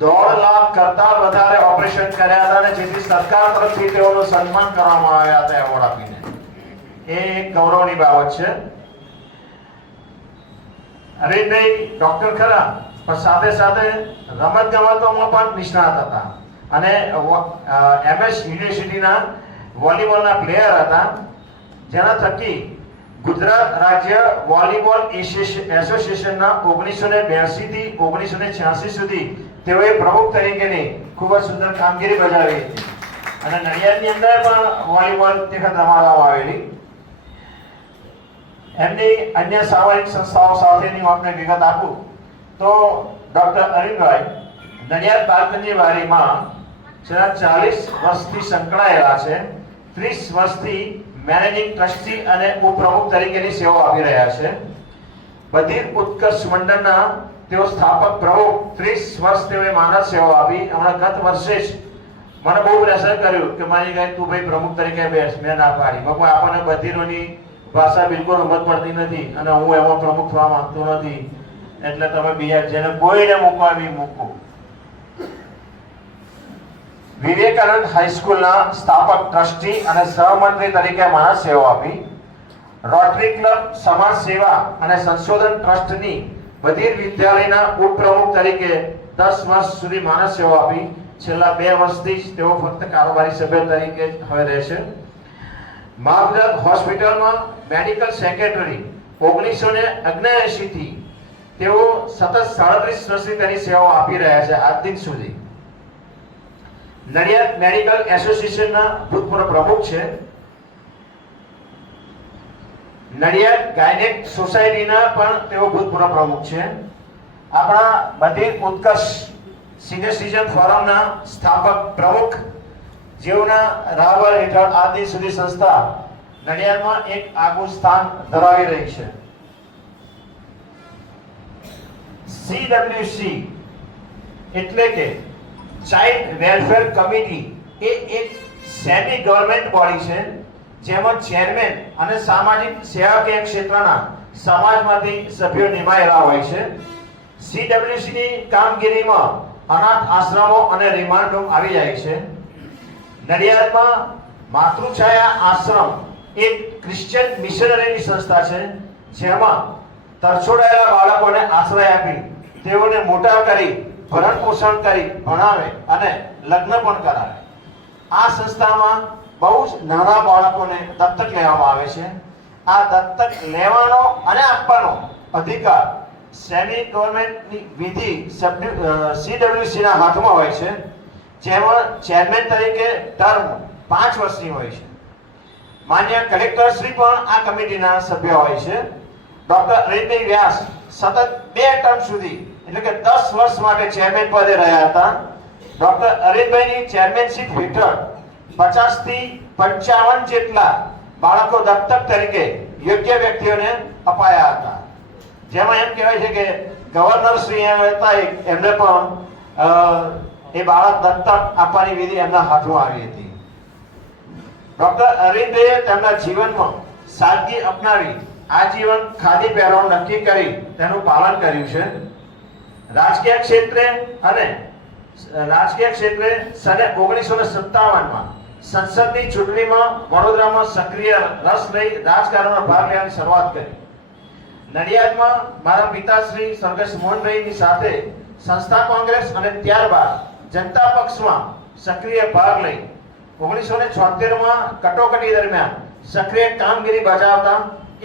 1.5 લાખ કરતા વધારે ઓપરેશન કર્યા હતા અને જેથી સરકાર તરફથી તેઓનું સન્માન કરવામાં આવ્યા હતા એવોર્ડ આપીને. એ એક ગૌરવની બાબત છે. અરવિંદભાઈ ડોક્ટર ખરા, પણ સાથે સાથે રમત ગમતોમાં પણ નિષ્ણાત હતા અને MS યુનિવર્સિટીના વોલીબોલના પ્લેયર હતા, જેના થકી ગુજરાત રાજ્ય વોલીબોલ એસોસિએશનના 1982 થી 1986 સુધી તેઓએ પ્રમુખ તરીકેની ખૂબ જ સુંદર કામગીરી બજાવી હતી અને નડિયાદની અંદર પણ વોલીબોલ તે વખત રમાડવામાં આવેલી. એમની અન્ય સામાજિક સંસ્થાઓ સાથેની હું આપને વિગત આપું તો ડૉક્ટર અરવિંદભાઈ નડિયાદ બાળકની વાડીમાં છેલ્લા 40 વર્ષથી સંકળાયેલા છે. 30 વર્ષથી મેનેજિંગ ટ્રસ્ટી અને ઉપપ્રમુખ તરીકેની સેવા આપી રહ્યા છે. બધિર ઉત્કર્ષ મંડળના તેઓ સ્થાપક પ્રમુખ. 30 વર્ષ તેઓએ માનદ સેવા આપી. હમણાં ગત વર્ષે જ મને બહુ પ્રેશર કર્યું કે મારી ગાય તું ભાઈ પ્રમુખ તરીકે બેસ. મેં ના પાડી. બાપા આપણને બધિરોની ભાષા બિલકુલ સમજ પડતી નથી અને હું એમાં પ્રમુખ થવા માંગતો નથી, એટલે તમે બીજા જેને કોઈને મૂકવા બી મૂકો. વિવેકાનંદ હાઈસ્કૂલના સ્થાપક ટ્રસ્ટી અને સહમંત્રી તરીકે માનદ સેવા આપી. રોટરી ક્લબ સમાજ સેવા અને સંશોધન ટ્રસ્ટની બધિર વિદ્યાલયના ઉપપ્રમુખ તરીકે 10 વર્ષ સુધી માનદ સેવા આપી. છેલ્લા 2 વર્ષથી જ તેઓ ફક્ત કારોબારી સભ્ય તરીકે હવે રહેશે. મહાગુજરાત હોસ્પિટલમાં મેડિકલ સેક્રેટરી 1979 થી તેઓ સતત 37 વર્ષથી તેની સેવાઓ આપી રહ્યા છે આજ દિન સુધી. નડિયાદ મેડિકલ એસોસિએશનના ભૂતપૂર્વ પ્રમુખ છે. નડિયાદ ગાયનેક સોસાયટીના પણ તેઓ ભૂતપૂર્વ પ્રમુખ છે. આપણા બધિર ઉત્કર્ષ સિનિયર સિટીઝન ફોરમના સ્થાપક પ્રમુખ, જેઓના રાહબર હેઠળ આજ દિન સુધી સંસ્થા નડિયાદમાં એક આગવું સ્થાન ધરાવી રહી છે. CWC એટલે કે ચાઇલ્ડ વેલફેર કમિટી એ એક સેમી ગવર્નમેન્ટ બોડી છે જેમાં ચેરમેન અને સામાજિક સેવાકીય ક્ષેત્રના સમાજમાંથી સભ્યો નિમાયેલા હોય છે. CWC ની કામગીરીમાં અનાથ આશ્રમો અને રિમાન્ડ હોમ આવી જાય છે. નડિયાદમાં માતૃછાયા આશ્રમ એક ક્રિશ્ચિયન મિશનરીની સંસ્થા છે જેમાં તરછોડાયેલા બાળકોને આશ્રય આપી તેઓને મોટા કરી ભરણ પોષણ કરી ભણાવે અને લગ્ન પણ કરાવે. આ સંસ્થામાં બહુ જ નાના બાળકોને દત્તક લેવામાં આવે છે. આ દત્તક લેવાનો અને આપવાનો અધિકાર સેમી ગવર્નમેન્ટની વિધિ CWC ના હાથમાં હોય છે, જેમાં ચેરમેન તરીકે ટર્મ 5 વર્ષની હોય છે. માન્ય કલેક્ટર શ્રી પણ આ કમિટીના સભ્ય હોય છે. ડોક્ટર અરવિંદભાઈ વ્યાસ સતત 2 ટર્મ સુધી એટલે કે 10 વર્ષ માટે ચેરમેન પદે રહ્યા હતા. ડોક્ટર અરવિંદભાઈની ચેરમેનશીપ હેઠળ 50 થી 55 જેટલા બાળકો દત્તક તરીકે યોગ્ય વ્યક્તિઓને અપાયા હતા. જેમાં એમ કહેવાય છે કે ગવર્નર શ્રી હતા એમને પણ એ બાળક દત્તક આપવાની વિધિ એમના હાથમાં આવી હતી. ડોક્ટર અરવિંદભાઈએ તેમના જીવનમાં સાદગી અપનાવી આજીવન ખાદી પહેરવાનું નક્કી કરી તેનું પાલન કર્યું છે. રાજકીય ક્ષેત્રે સને 1957માં સંસદની ચૂંટણીમાં વડોદરામાં સક્રિય રસ લઈ રાજકારણમાં ભાગ લેવાની શરૂઆત કરી. નડિયાદમાં મારા પિતાશ્રી સ્વર્ગસ્થ મોહનભાઈની સાથે સંસ્થા કોંગ્રેસ અને ત્યારબાદ જનતા પક્ષમાં સક્રિય ભાગ લઈ 1976માં કટોકટી દરમિયાન સક્રિય કામગીરી બજાવતા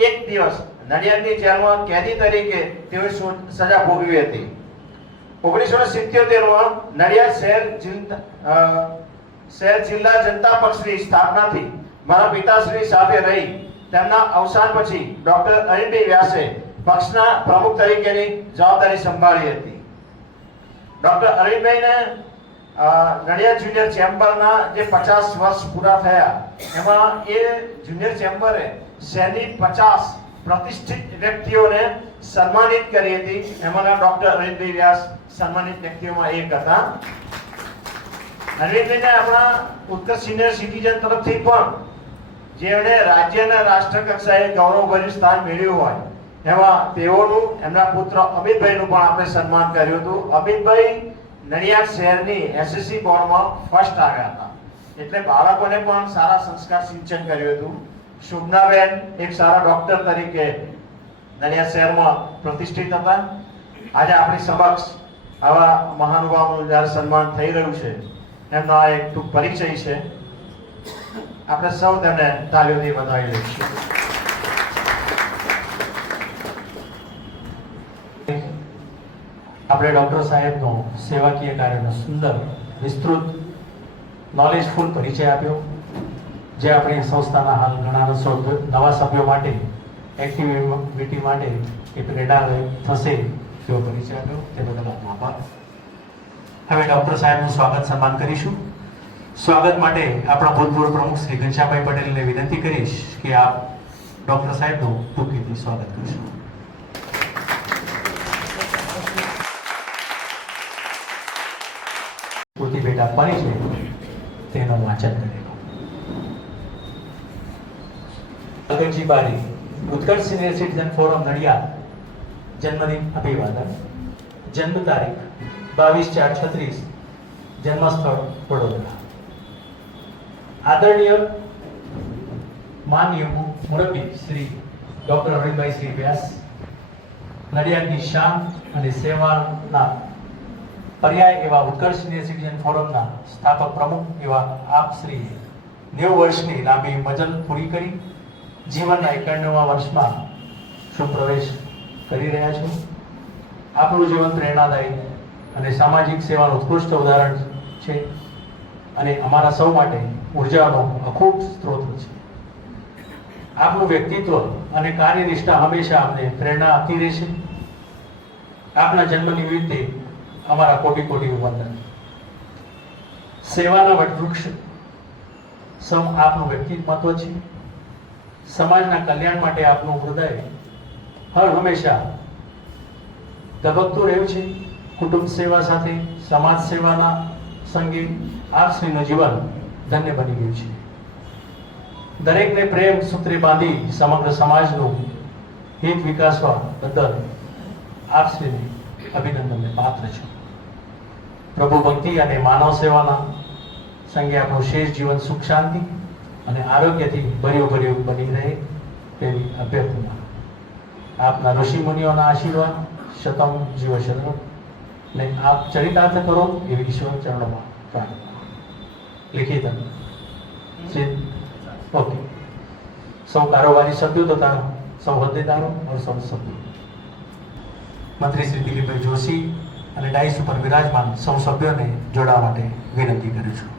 એક દિવસ નડિયાદની જેલમાં કેદી તરીકે તેઓએ સજા ભોગવી હતી. 1977માં નડિયાદ શહેર જિલ્લા જનતા પક્ષની સ્થાપનાથી મારા પિતાશ્રી સાથે રહી તેમના અવસાન પછી ડોક્ટર અરવિંદભાઈ વ્યાસે પક્ષના પ્રમુખ તરીકેની જવાબદારી સંભાળી હતી. ડોક્ટર અરવિંદભાઈને નડિયાદ જુનિયર ચેમ્બરના જે 50 વર્ષ પૂરા થયા એમાં એ જુનિયર ચેમ્બરે શહેરની 50 પ્રતિષ્ઠિત વ્યક્તિઓને સન્માનિત કરી હતી. એમાંના ડોક્ટર અરવિંદભાઈ વ્યાસ સન્માનિત વ્યક્તિઓમાં એક હતા. અરવિંદભાઈને આપણા ઉત્કર્ષ સિનિયર સિટીઝન તરફથી પણ જેમણે રાજ્ય અને રાષ્ટ્ર કક્ષાએ ગૌરવભર્યું સ્થાન મેળવ્યું હોય એમાં તેઓનું એમના પુત્ર અમિતભાઈનું પણ આપણે સન્માન કર્યું હતું. અમિતભાઈ નડિયાદ શહેરની SSC બોર્ડમાં ફર્સ્ટ આવ્યા હતા એટલે બાળકોને પણ સારા સંસ્કાર સિંચન કર્યું હતું. શુભનાબેન એક સારા ડોક્ટર તરીકે નડિયાદ શહેરમાં પ્રતિષ્ઠિત હતા. આજે આપણી સમક્ષ આવા મહાનુભાવનું જ્યારે સન્માન થઈ રહ્યું છે એમનો આ એક ટૂંક પરિચય છે. આપણે સૌ તેમને તાળીઓથી વધાવી લઈશું. આપણે ડોક્ટર સાહેબનો સેવાકીય કાર્યનો સુંદર વિસ્તૃત નોલેજફુલ પરિચય આપ્યો, જે આપણી સંસ્થાના હાલ ઘણા નવા સભ્યો માટે એક્ટિવિટી માટે એ પ્રેરણાદાયક થશે તેવો પરિચય આપ્યો તે બદલ આપનો આભાર. હવે ડોક્ટર સાહેબનું સ્વાગત સન્માન કરીશું. સ્વાગત માટે આપણા ભૂતપૂર્વ પ્રમુખ શ્રી ઘનશ્યામભાઈ પટેલને વિનંતી કરીશ કે આપ ડોક્ટર સાહેબનું ટૂંકીથી સ્વાગત કરશો. પૂર્તિ ભેટ આપવાની છે તેનું વાંચન કરેલું. અગરજી બારી, ઉત્કર્ષ સિનિયર સિટીઝન ફોરમ નડિયાદ. જન્મદિન અભિવાદન. જન્મ તારીખ 22/4/36. જન્મસ્થળ વડોદરા. આદરણીય માનનીય મુરબ્બી શ્રી ડોક્ટર અરવિંદભાઈ શ્રી વ્યાસ, નડિયાદની શાન અને સેવાના પર્યાય એવા ઉત્કર્ષ સિનિયર સિટીઝન ફોરમના સ્થાપક પ્રમુખ એવા આપ શ્રી 90 વર્ષની લાંબી મજલ પૂરી કરી જીવનના 91મા વર્ષમાં શુભ પ્રવેશ કરી રહ્યા છો. આપણું જીવન પ્રેરણાદાયી અને સામાજિક સેવાનું ઉત્કૃષ્ટ ઉદાહરણ છે અને અમારા સૌ માટે ઉર્જાનો અખૂટ સ્ત્રોત છે. આપનું વ્યક્તિત્વ અને કાર્યનિષ્ઠા હંમેશા અમને પ્રેરણા આપતી રહેશે. આપના જન્મ નિમિત્તે અમારા કોટી કોટી વંદન. સેવાના વટવૃક્ષ સમ આપનું વ્યક્તિત્વ છે. સમાજના કલ્યાણ માટે આપનું હૃદય હર હંમેશા ધબકતું રહ્યું છે. કુટુંબ સેવા સાથે સમાજ સેવાના સંગે આપશ્રીનું જીવન ધન્ય બની ગયું છે. દરેકને પ્રેમ સૂત્રે બાંધી સમગ્ર સમાજનું હિત વિકાસવા બદલ આપશ્રીને અભિનંદનને પાત્ર છું. પ્રભુ ભક્તિ અને માનવ સેવાના સંગે આપણું શેષ જીવન સુખ શાંતિ અને આરોગ્યથી ભર્યું બની રહે તેવી અભ્યર્થના. આપના ઋષિ મુનિઓના આશીર્વાદ શતમ જીવ શરણ ને આપ ચરિતાર્થ કરો એવી ઈશ્વર ચરણોમાં પ્રાર્થના. લિખિત ઓકે. સૌ કારોબારી સભ્યો તથા સૌ હોદ્દેદારો और સૌ સભ્યો, મંત્રી શ્રી દિલીપભાઈ જોશી અને ડાયસ ઉપર વિરાજમાન સૌ સભ્યોને જોડાવા માટે વિનંતી કરું છું.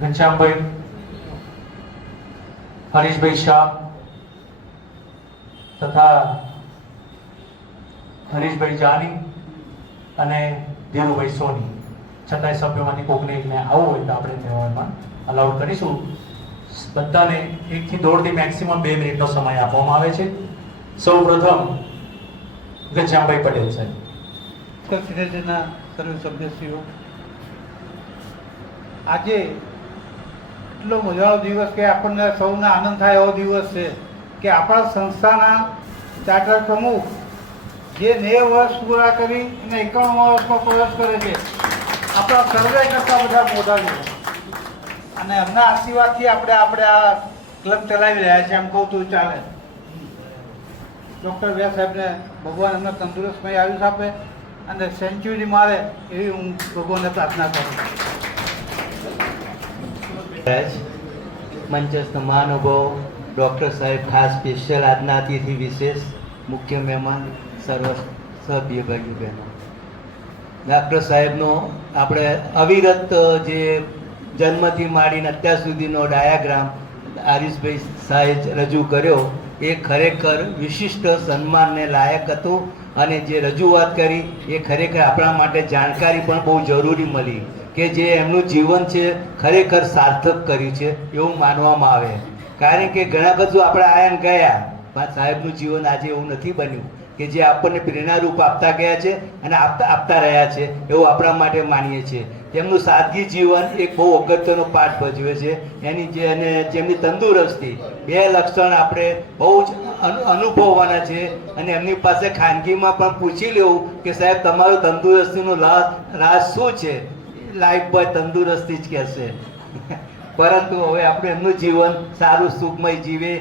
ઘનશ્યામભાઈ, હરીશભાઈ શાહ તથા હરીશભાઈ જાની અને ધીરુભાઈ સોની, છતાંય સભ્યોમાંથી કોકને એકને આવવું હોય તો આપણે તેમાં અલાઉડ કરીશું. બધાને 1 થી 1.5 થી મેક્સિમમ 2 મિનિટનો સમય આપવામાં આવે છે. સૌ પ્રથમ ઘનશ્યામભાઈ પટેલ સાહેબ. સિનેટના સર્વ સભ્યશ્રીઓ, આજે એટલો મજાનો દિવસ કે આપણને સૌને આનંદ થાય એવો દિવસ છે કે આપણા સંસ્થાના ચાર્ટર પ્રમુખ જે 90 વર્ષ પૂરા કરી અને 91 વર્ષમાં પ્રવેશ કરે છે, આપણા સર્વે કરતાં બધા મોટા છે અને એમના આશીર્વાદથી આપણે આ ક્લબ ચલાવી રહ્યા છીએ, એમ કહું તો ચાલે. ડૉક્ટર વ્યાસ સાહેબને ભગવાન એમને તંદુરસ્તમય આયુષ આપે અને સેન્ચુરી મારે એવી હું ભગવાનને પ્રાર્થના કરું. મંચસ્થ મહાનુભાવ, ડૉક્ટર સાહેબ, ખાસ સ્પેશિયલ આજના અતિથિ વિશેષ મુખ્ય મહેમાન, સર્વ સભ્ય ભાઈઓ બહેનો, ડૉક્ટર સાહેબનો આપણે અવિરત જે જન્મથી માંડીને અત્યાર સુધીનો ડાયાગ્રામ હરીશભાઈ સાહેબ રજૂ કર્યો એ ખરેખર વિશિષ્ટ સન્માનને લાયક હતું અને જે રજૂઆત કરી એ ખરેખર આપણા માટે જાણકારી પણ બહુ જરૂરી મળી કે જે એમનું જીવન છે ખરેખર સાર્થક કર્યું છે એવું માનવામાં આવે. કારણ કે ઘણા બધું આપણે આયા ને ગયા પણ સાહેબનું જીવન આજે એવું નથી બન્યું કે જે આપણને પ્રેરણારૂપ આપતા ગયા છે અને આપતા રહ્યા છે એવું આપણા માટે માનીએ છીએ. તેમનું સાદગી જીવન એક બહુ અગત્યનો પાઠ ભજવે છે એની જે અને જેમની તંદુરસ્તી, બે લક્ષણ આપણે બહુ જ અનુભવવાના છે અને એમની પાસે ખાનગીમાં પણ પૂછી લેવું કે સાહેબ તમારું તંદુરસ્તીનો રાજ શું છે? લાઈફ બોય તંદુરસ્તી જ કહેશે. પરંતુ હવે આપણે એમનું જીવન સારું સુખમય જીવે,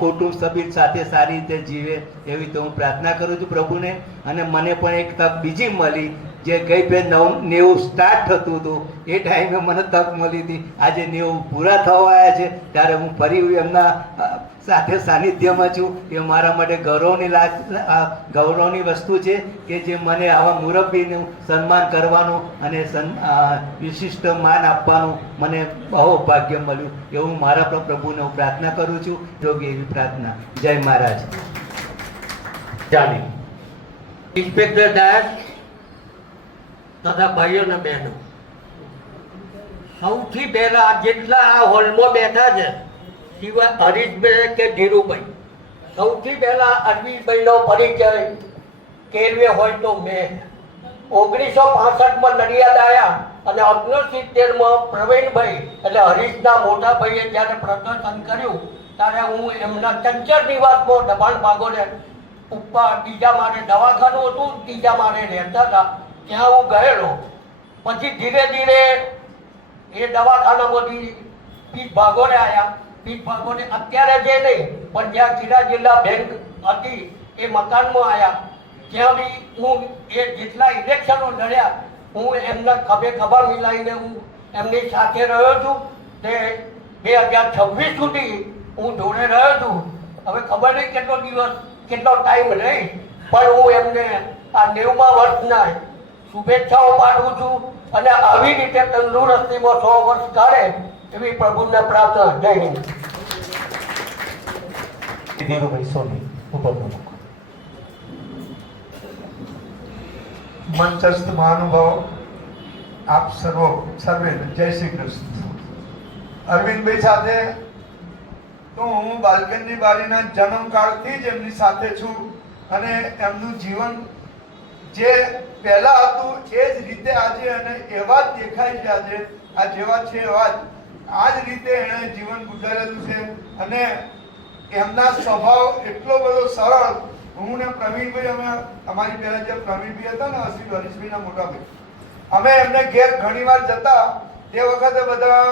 કુટુંબ સભ્ય સાથે સારી રીતે જીવે એવી તો હું પ્રાર્થના કરું છું પ્રભુને. અને મને પણ એક તક બીજી મળી જે ગઈ ફેર 90 સ્ટાર્ટ થતું હતું એ ટાઈમે મને તક મળી હતી. આજે 90 પૂરા થવા આવ્યા છે ત્યારે હું ફરી એમના સાથે સાનિધ્યમાં છું. એ મારા માટે ગૌરવની વસ્તુ છે કે જે મને આવા મુરબ્બીનું સન્માન કરવાનું અને વિશિષ્ટ માન આપવાનું મને બહુ ભાગ્ય મળ્યું એવું મારા પણ પ્રભુને હું પ્રાર્થના કરું છું. જોગી એવી પ્રાર્થના. જય મહારાજ. જાની ઇન્સ્પેક્ટર સાહેબ તથા ભાઈઓ અને બહેનો, સૌથી પહેલા જેટલા આ હોલમાં બેઠા છે સિવાય હરીશભાઈ કે ધીરુભાઈ, સૌથી પહેલા અરવિંદભાઈનો પરિચય કેળવે હોય તો મેં 1965માં નડિયાદ આવ્યા અને 1970માં પ્રવીણભાઈ એટલે હરીશના મોટા ભાઈએ જ્યારે પ્રદર્શન કર્યું ત્યારે હું એમના ચંચળ નિવાસમાં દબાણ ભાગોને ઉપર બીજા માળે દવાખાનું હતું, ત્રીજા માળે રહેતા હતા, ત્યાં હું ગયેલો. પછી ધીરે ધીરે એ દવાખાનામાંથી પીઠ ભાગોળે આવ્યા. પીઠ ભાગોળે અત્યારે જે નહીં પણ જ્યાં ખેડા જિલ્લા બેંક હતી એ મકાનમાં આવ્યા. ત્યાં બી હું એ જેટલા ઇલેક્શનો લડ્યા હું એમના ખભે ખભા મિલાવીને હું એમની સાથે રહ્યો છું. તે 2026 સુધી હું જોડે રહ્યો છું. હવે ખબર નહીં કેટલો દિવસ કેટલો ટાઈમ રહી પણ હું એમને આ 90મા વર્ષના શુભેચ્છાઓ પાઠવું છું અને આવી રીતે તંદુરસ્તીમાં 100 વર્ષ કાઢે એવી પ્રભુને પ્રાર્થના. જય હિન્દ. ધીરુભાઈ સોની ઉપર પ્રમુખ. મંચસ્થ મહાનુભાવ, આપ સર્વે જય શ્રી કૃષ્ણ. અરવિંદભાઈ સાથે તો હું બાલ્કનની બારીના જન્મકાળથી જ એમની સાથે છું અને એમનું જીવન જે પહેલા હતું એ જ રીતે આજે અને એવા જ દેખાય છે. આજે આ જેવા છે એવા જ આ જ રીતે એણે જીવન ગુજારેલું છે અને એમના સ્વભાવ એટલો બધો સરળ. હું ને પ્રવીણભાઈ અમે અમારી પહેલા જે પ્રવીણભાઈ હતા ને હરીશભાઈના મોટા ભાઈ, અમે એમને ઘેર ઘણીવાર જતા તે વખતે બધા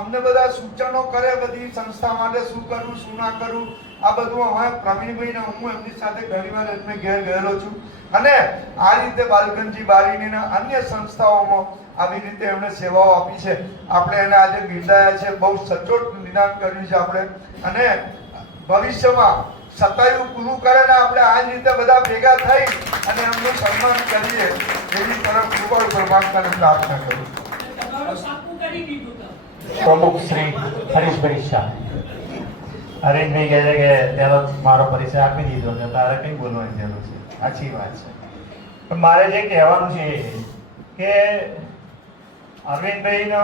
અમને બધા સૂચનો કરે બધી સંસ્થા માટે શું કરવું શું ના કરવું. આ બધું અમે પ્રવીણભાઈ ને હું એમની સાથે ઘણીવાર એમને ઘેર ગયેલો છું અને આ રીતે બાલકનજી બારીની અન્ય સંસ્થાઓમાં આવી રીતે એમણે સેવાઓ આપી છે. આપણે એને આજે બિરદાયા છે, બહુ સચોટ નિદાન કર્યું છે આપણે અને ભવિષ્યમાં સતાયું પૂરું કરે ને આપણે આ જ રીતે બધા ભેગા થઈ અને એમનું સન્માન કરીએ એવી તરફ કૃપા પરમાત્માને પ્રાર્થના કરું. પ્રમુખ શ્રી હરીશભાઈ શાહ. હરીશભાઈ કહે છે કે તેનો મારો પરિચય આપી દીધો છે, તારે કઈ બોલવાની જરૂર છે. સાચી વાત છે પણ મારે જે કહેવાનું છે કે અરવિંદભાઈનો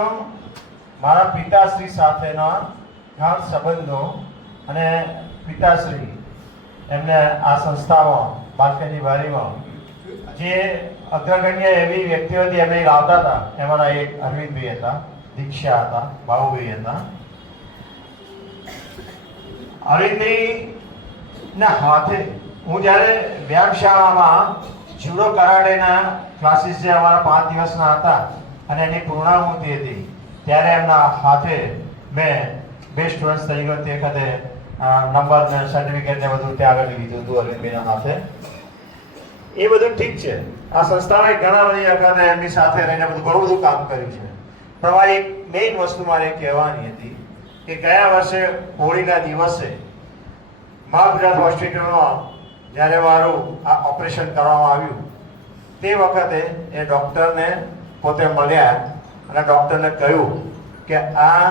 મારા પિતાશ્રી સાથેનો ગાઢ સંબંધો અને પિતાશ્રી એમને આ સંસ્થામાં બાલ્કનની બારીમાં જે અગ્રગણ્ય એવી વ્યક્તિઓ હતી એમને લાવતા હતા. એમાંના એક અરવિંદભાઈ હતા, દીક્ષા હતા, બાબુભાઈ હતા. અરવિંદભાઈ ના હાથે હું જ્યારે વ્યાયામશાળામાં જુડો કરાટેના ક્લાસીસ જે અમારા 5 દિવસના હતા અને એની પૂર્ણાહુતિ હતી ત્યારે એમના હાથે મેં બેસ્ટ સ્ટુડન્ટ તરીકે તે વખતે નંબર ને સર્ટિફિકેટ ને બધું ત્યાં આગળ લીધું હતું અરવિંદભાઈના હાથે. એ બધું ઠીક છે. આ સંસ્થાએ ઘણા બધી વખતે એમની સાથે રહીને ઘણું બધું કામ કર્યું છે. પણ મારી એક મેઇન વસ્તુ મારે કહેવાની હતી કે ગયા વર્ષે હોળીના દિવસે મા ગુજરાત હોસ્પિટલમાં જ્યારે મારું આ ઓપરેશન કરવામાં આવ્યું તે વખતે એ ડૉક્ટરને પોતે મળ્યા અને ડૉક્ટરને કહ્યું કે આ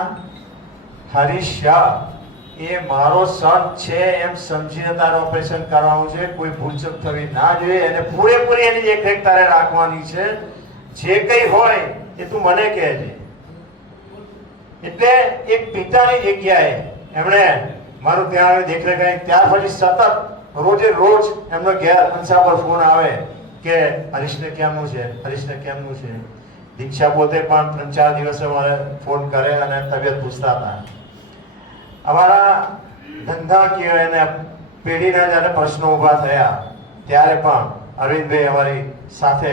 હરીશ શાહ એ મારો સન છે એમ સમજીને તારે ઓપરેશન કરવાનું છે. કોઈ ભૂલચૂક થવી ના જોઈએ અને પૂરેપૂરી એની દેખરેખ તારે રાખવાની છે. જે કંઈ હોય એ તું મને કહેજે. એટલે એક પિતાની જગ્યાએ એમણે મારું ત્યાં દેખરેખ કરી. ત્યાર પછી સતત રોજે રોજ એમનો ઘેર અંસા પર ફોન આવે કે હરીશને કેમનું છે, હરીશને કેમનું છે. દીક્ષા પોતે પણ 3-4 દિવસે મારે ફોન કરે અને તબિયત પૂછતા હતા. અમારા ધંધાકીય અને પેઢીના જ્યારે પ્રશ્નો ઊભા થયા ત્યારે પણ અરવિંદભાઈ અમારી સાથે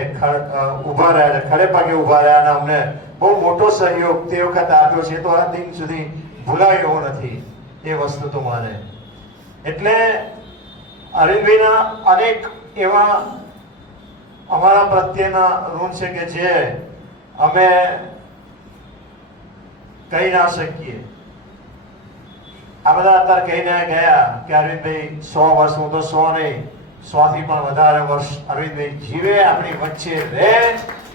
ઊભા રહ્યા, ખડે પગે ઊભા રહ્યા અને અમને બહુ મોટો સહયોગ તે વખતે આપ્યો છે. તો આ દિન સુધી ભૂલાય એવો નથી એ વસ્તુ તો મારે. એટલે અરવિંદભાઈના અનેક એવા અમારા પ્રત્યેના ઋણ છે કે જે અમે કહી ના શકીએ. આ બધા અત્યારે કહીને ગયા કે અરવિંદભાઈ 100 વર્ષ, હું તો 100 નહીં 100 થી પણ વધારે વર્ષ અરવિંદભાઈ જીવે, આપણી વચ્ચે રહે.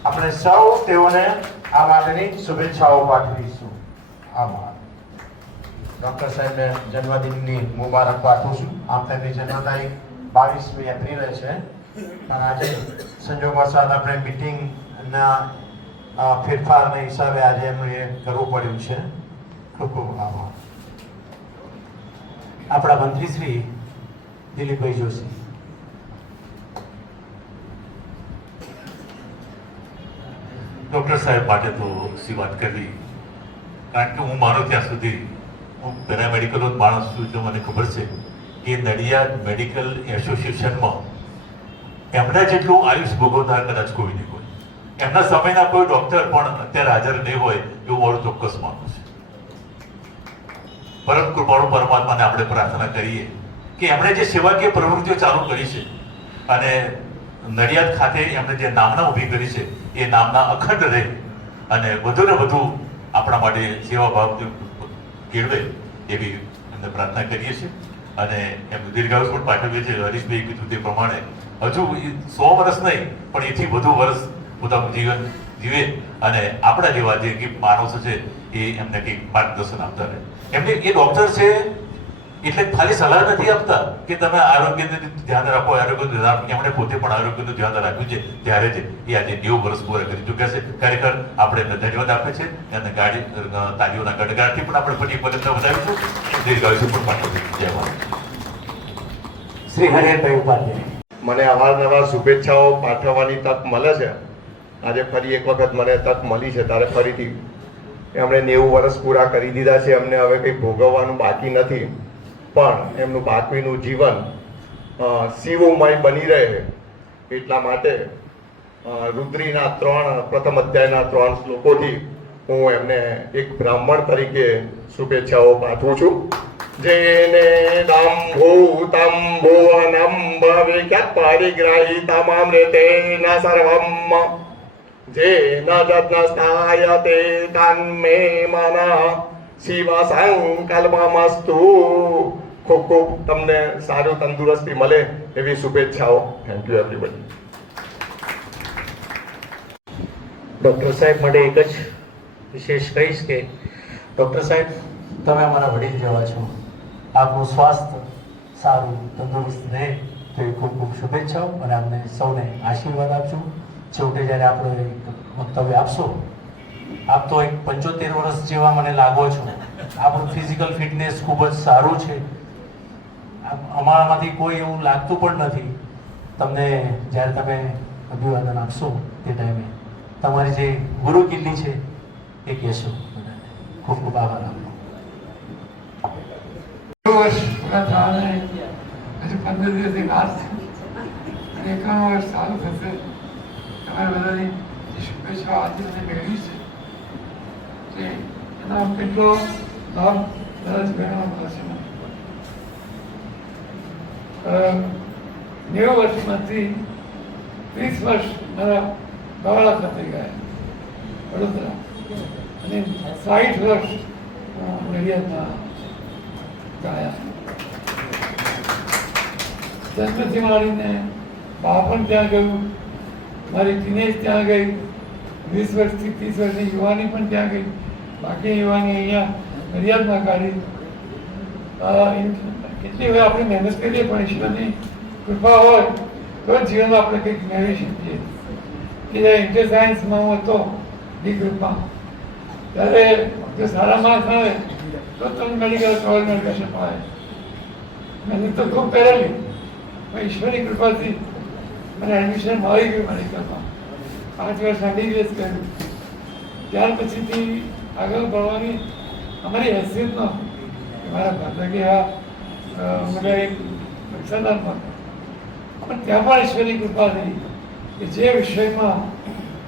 આપણે સૌ તેઓને આ માટેની શુભેચ્છાઓ પાઠવીશું. આભાર. ડૉક્ટર સાહેબને જન્મદિનની મુબારક પાઠવું છું. આમ તેમની જન્મ તારીખ 22મી એપ્રિલે છે, પણ આજે સંજોગવશાત આપણે મિટિંગના ફેરફારના હિસાબે આજે એમણે કરવું પડ્યું છે. ખૂબ ખૂબ આભાર. આપણા મંત્રી શ્રી દિલીપભાઈ જોશી. ડૉક્ટર સાહેબ માટે તો સી વાત કરવી, કારણ કે હું માનું ત્યાં સુધી હું પેરામેડિકલનો જ માણસ છું. જો મને ખબર છે કે નડિયાદ મેડિકલ એસોસિએશનમાં એમના જેટલું આયુષ ભોગવતા કદાચ કોઈ નહીં હોય. એમના સમયના કોઈ ડૉક્ટર પણ અત્યારે હાજર નહીં હોય એવું મારું ચોક્કસ માનવું છે. પરમ કૃપાળુ પરમાત્માને આપણે પ્રાર્થના કરીએ કે એમણે જે સેવાકીય પ્રવૃત્તિઓ ચાલુ કરી છે અને નડિયાદ ખાતે એમણે જે નામના ઊભી કરી છે એ નામના અખંડ રહે અને વધુ ને વધુ આપણા માટે સેવા ભાવ કેળવે એવી એમને પ્રાર્થના કરીએ છીએ. અને એમનું દીર્ઘાયુષ પણ પાઠવીએ છીએ. હરીશભાઈ કીધું તે પ્રમાણે હજુ 100 વર્ષ નહીં પણ એથી વધુ વર્ષ પોતાનું જીવન જીવે અને આપણા જેવા જે કંઈક માણસો છે એ એમને કંઈક માર્ગદર્શન આપતા રહે. એમને એ ડૉક્ટર છે એટલે ખાલી સલાહ નથી આપતા કે તમે આરોગ્યનું ધ્યાન રાખો, આરોગ્યનું ધ્યાન રાખો. એમણે પોતે પણ આરોગ્યનું ધ્યાન રાખ્યું છે ત્યારે જ એ આજે 90 વર્ષ પૂરા કરી ચૂક્યા છે. ખરેખર આપણે એમને ધન્યવાદ આપીએ છીએ અને તાળીઓના ગડગડાટથી પણ આપણે ફરી પગથિયા વધાવીશું. દીર્ઘાયુષ્ય પણ પાઠવીશું. જય ભારત. શ્રી હરિહરભાઈ ઉપાધ્યાય. મને અવારનવાર શુભેચ્છાઓ પાઠવવાની તક મળે છે. આજે ફરી એક વખત મને તક મળી છે ત્યારે ફરીથી એમણે 90 વર્ષ પૂરા કરી દીધા છે. એમને હવે કંઈ ભોગવવાનું બાકી નથી, પણ એમનું બાકીનું જીવન શિવમય બની રહે એટલા માટે રુદ્રીના 3 પ્રથમ અધ્યાયના 3 શ્લોકોથી હું એમને એક બ્રાહ્મણ તરીકે શુભેચ્છાઓ પાઠવું છું. જેને દાંભૂતમ ભુવનમ ભવિષ્યત પરિગ્રહિતમૃતેન સર્વમ જેન જન્મસ્થાયતે તન્મે મનઃ શિવ સંકલ્પમસ્તુ. ખૂબ ખૂબ તમને સારું તંદુરસ્તી મળે એવી શુભેચ્છાઓ. Thank you everybody. ડૉક્ટર સાહેબ માટે એક જ વિશેષ કહીશ કે ડૉક્ટર સાહેબ તમે અમારા વડીલ જેવા છો. આપનું સ્વાસ્થ્ય સારું તંદુરસ્ત રહે તો એ ખૂબ ખૂબ શુભેચ્છાઓ અને અમને સૌને આશીર્વાદ આપજો. છેવટે જ્યારે આપણે વક્તવ્ય આપશો, આપ તો એક 75 વર્ષ જેવા મને લાગો છો. આપણું ફિઝિકલ ફિટનેસ ખૂબ જ સારું છે. અમારામાંથી કોઈ એવું લાગતું પણ નથી. તમને જ્યારે તમે અભિવાદન આપશો તે ટાઈમે તમારી જે ગુરુ કિલ્લી છે એ કહેશો. ખૂબ ખૂબ આભાર આપનો. વર્ષ પૂરા થવાને હજુ 15 દિવસની વાર છે અને 51 વર્ષ ચાલુ થશે. તમારા બધાની જે શુભેચ્છાઓ આજે મને મેળવી છે એનો કેટલો લાભ દરેક બહેનો મળશે. 90 વર્ષમાંથી 30 વર્ષ મારા બવાડા ખાતે ગયા વડોદરા અને 60 વર્ષ નડિયાદમાં ગાયા. જન્મથી માંડીને બાળપણ ત્યાં ગયું, મારી ટીનેજ ત્યાં ગઈ, 20 વર્ષથી 30 વર્ષની યુવાની પણ ત્યાં ગઈ, બાકી યુવાની અહીંયા નડિયાદમાં કાઢી. કેટલી વાર આપણે મહેનત કરીએ પણ ઈશ્વરની કૃપા હોય તો જ જીવનમાં આપણે કંઈક મેળવી શકીએ. કે જ્યારે ઇન્ટર સાયન્સમાં હું હતો ડી ગ્રુપમાં, ત્યારે જો સારા માર્ક્સ આવે તો તમે મેડિકલ કોલેજ મેડિકેશન આવે. મહેનત તો ખૂબ કરેલી પણ ઈશ્વરની કૃપાથી મને એડમિશન મળી ગયું મેડિકલમાં. 5 વર્ષ MBBS કર્યું. ત્યાર પછીથી આગળ ભણવાની અમારી હેસિયત ન મારા ભાગ્ય એવા મને એક પરીક્ષાદાર પણ ત્યાં પણ ઈશ્વરની કૃપા થઈ કે જે વિષયમાં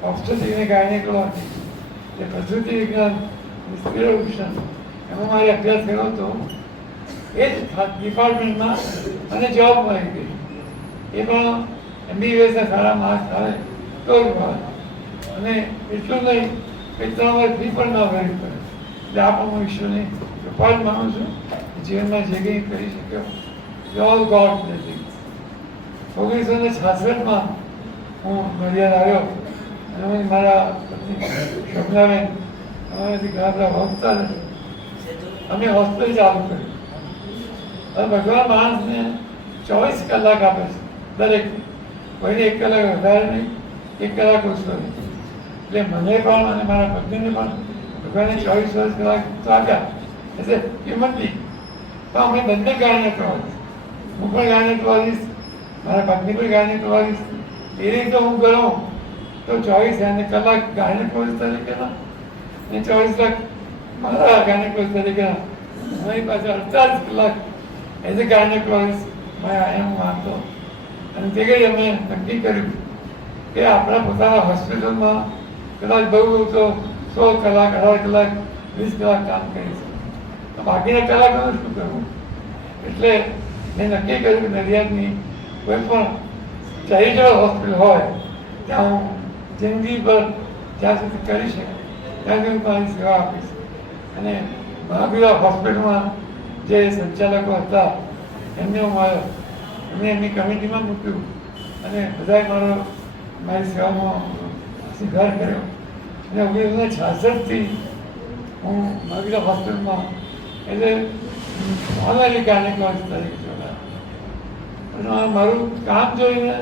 ઓબ્સ્ટેટિક અને ગાયનેકોલોજી, જે પ્રસૂતિ વિજ્ઞાન, સ્ત્રીરોગભૂષણ એમાં મારે અભ્યાસ કર્યો હતો એ જ ડિપાર્ટમેન્ટમાં મને જોબ મળી ગઈ. એ પણ MBBSના સારા માર્ક્સ આવે તો જ મળે. અને એટલું નહીં કે 3 વર્ષ ફી પણ ન ભરવી પડે. એટલે આ પણ હું ઈશ્વરની કૃપા જ માનું છું. જીવનમાં જે કંઈ કરી શક્યો ઓલ ગોડ બ્લેસિંગ. 1966માં હું નડિયાદ આવ્યો અને મારા પત્ની શોભનાબેન અમારાથી ઘણા બધા હોસ્પિટલ અમે હોસ્પિટલ ચાલુ કર્યું. હવે ભગવાન માણસને 24 કલાક આપે છે દરેક, કોઈને 1 કલાક વધારે નહીં, 1 કલાક ઓછો નહીં. એટલે મને પણ અને મારા પત્નીને પણ ભગવાને 24 કલાક તો આપ્યા એઝ એ હ્યુમન બિંગ. તો અમે બંને ગાયનેકોલોજીસ્ટ, હું પણ ગાયનેકોલોજીસ્ટ, મારા પત્ની પણ ગાયનેકોલોજીસ્ટ. એ રીતે હું ગયો તો 24 કલાક ગાયનેકોલોજીસ્ટ તરીકેના અને 24 કલાક મારા ગાયનેકોલોજીસ્ટ તરીકેના. મારી પાસે 48 કલાક એઝ એ ગાયનેકોલોજીસ્ટ એમ માનતો. અને તે ઘડી અમે નક્કી કર્યું કે આપણા પોતાના હોસ્પિટલમાં કદાચ બહુ તો 16 કલાક, 18 કલાક, 20 કલાક કામ કરીશું, તો બાકીના કલાકોનું શું કરવું? એટલે મેં નક્કી કર્યું કે નડિયાદની કોઈ પણ ચેરિટેબલ હોસ્પિટલ હોય ત્યાં હું જિંદગી પર જ્યાં સુધી કરી શકું ત્યાં સુધી મારી સેવા આપીશ. અને મહાવીરા હોસ્પિટલમાં જે સંચાલકો હતા એમને હું મળ્યો, એમને એમની કમિટીમાં મૂક્યું અને બધાએ મારી સેવામાં સ્વીકાર કર્યો. અને 1966થી હું મહાવીરા હોસ્પિટલમાં એટલે ઓનલાઈન ગાયનેકોલોજીસ્ટ તરીકે જોડાયો. અને મારું કામ જોઈને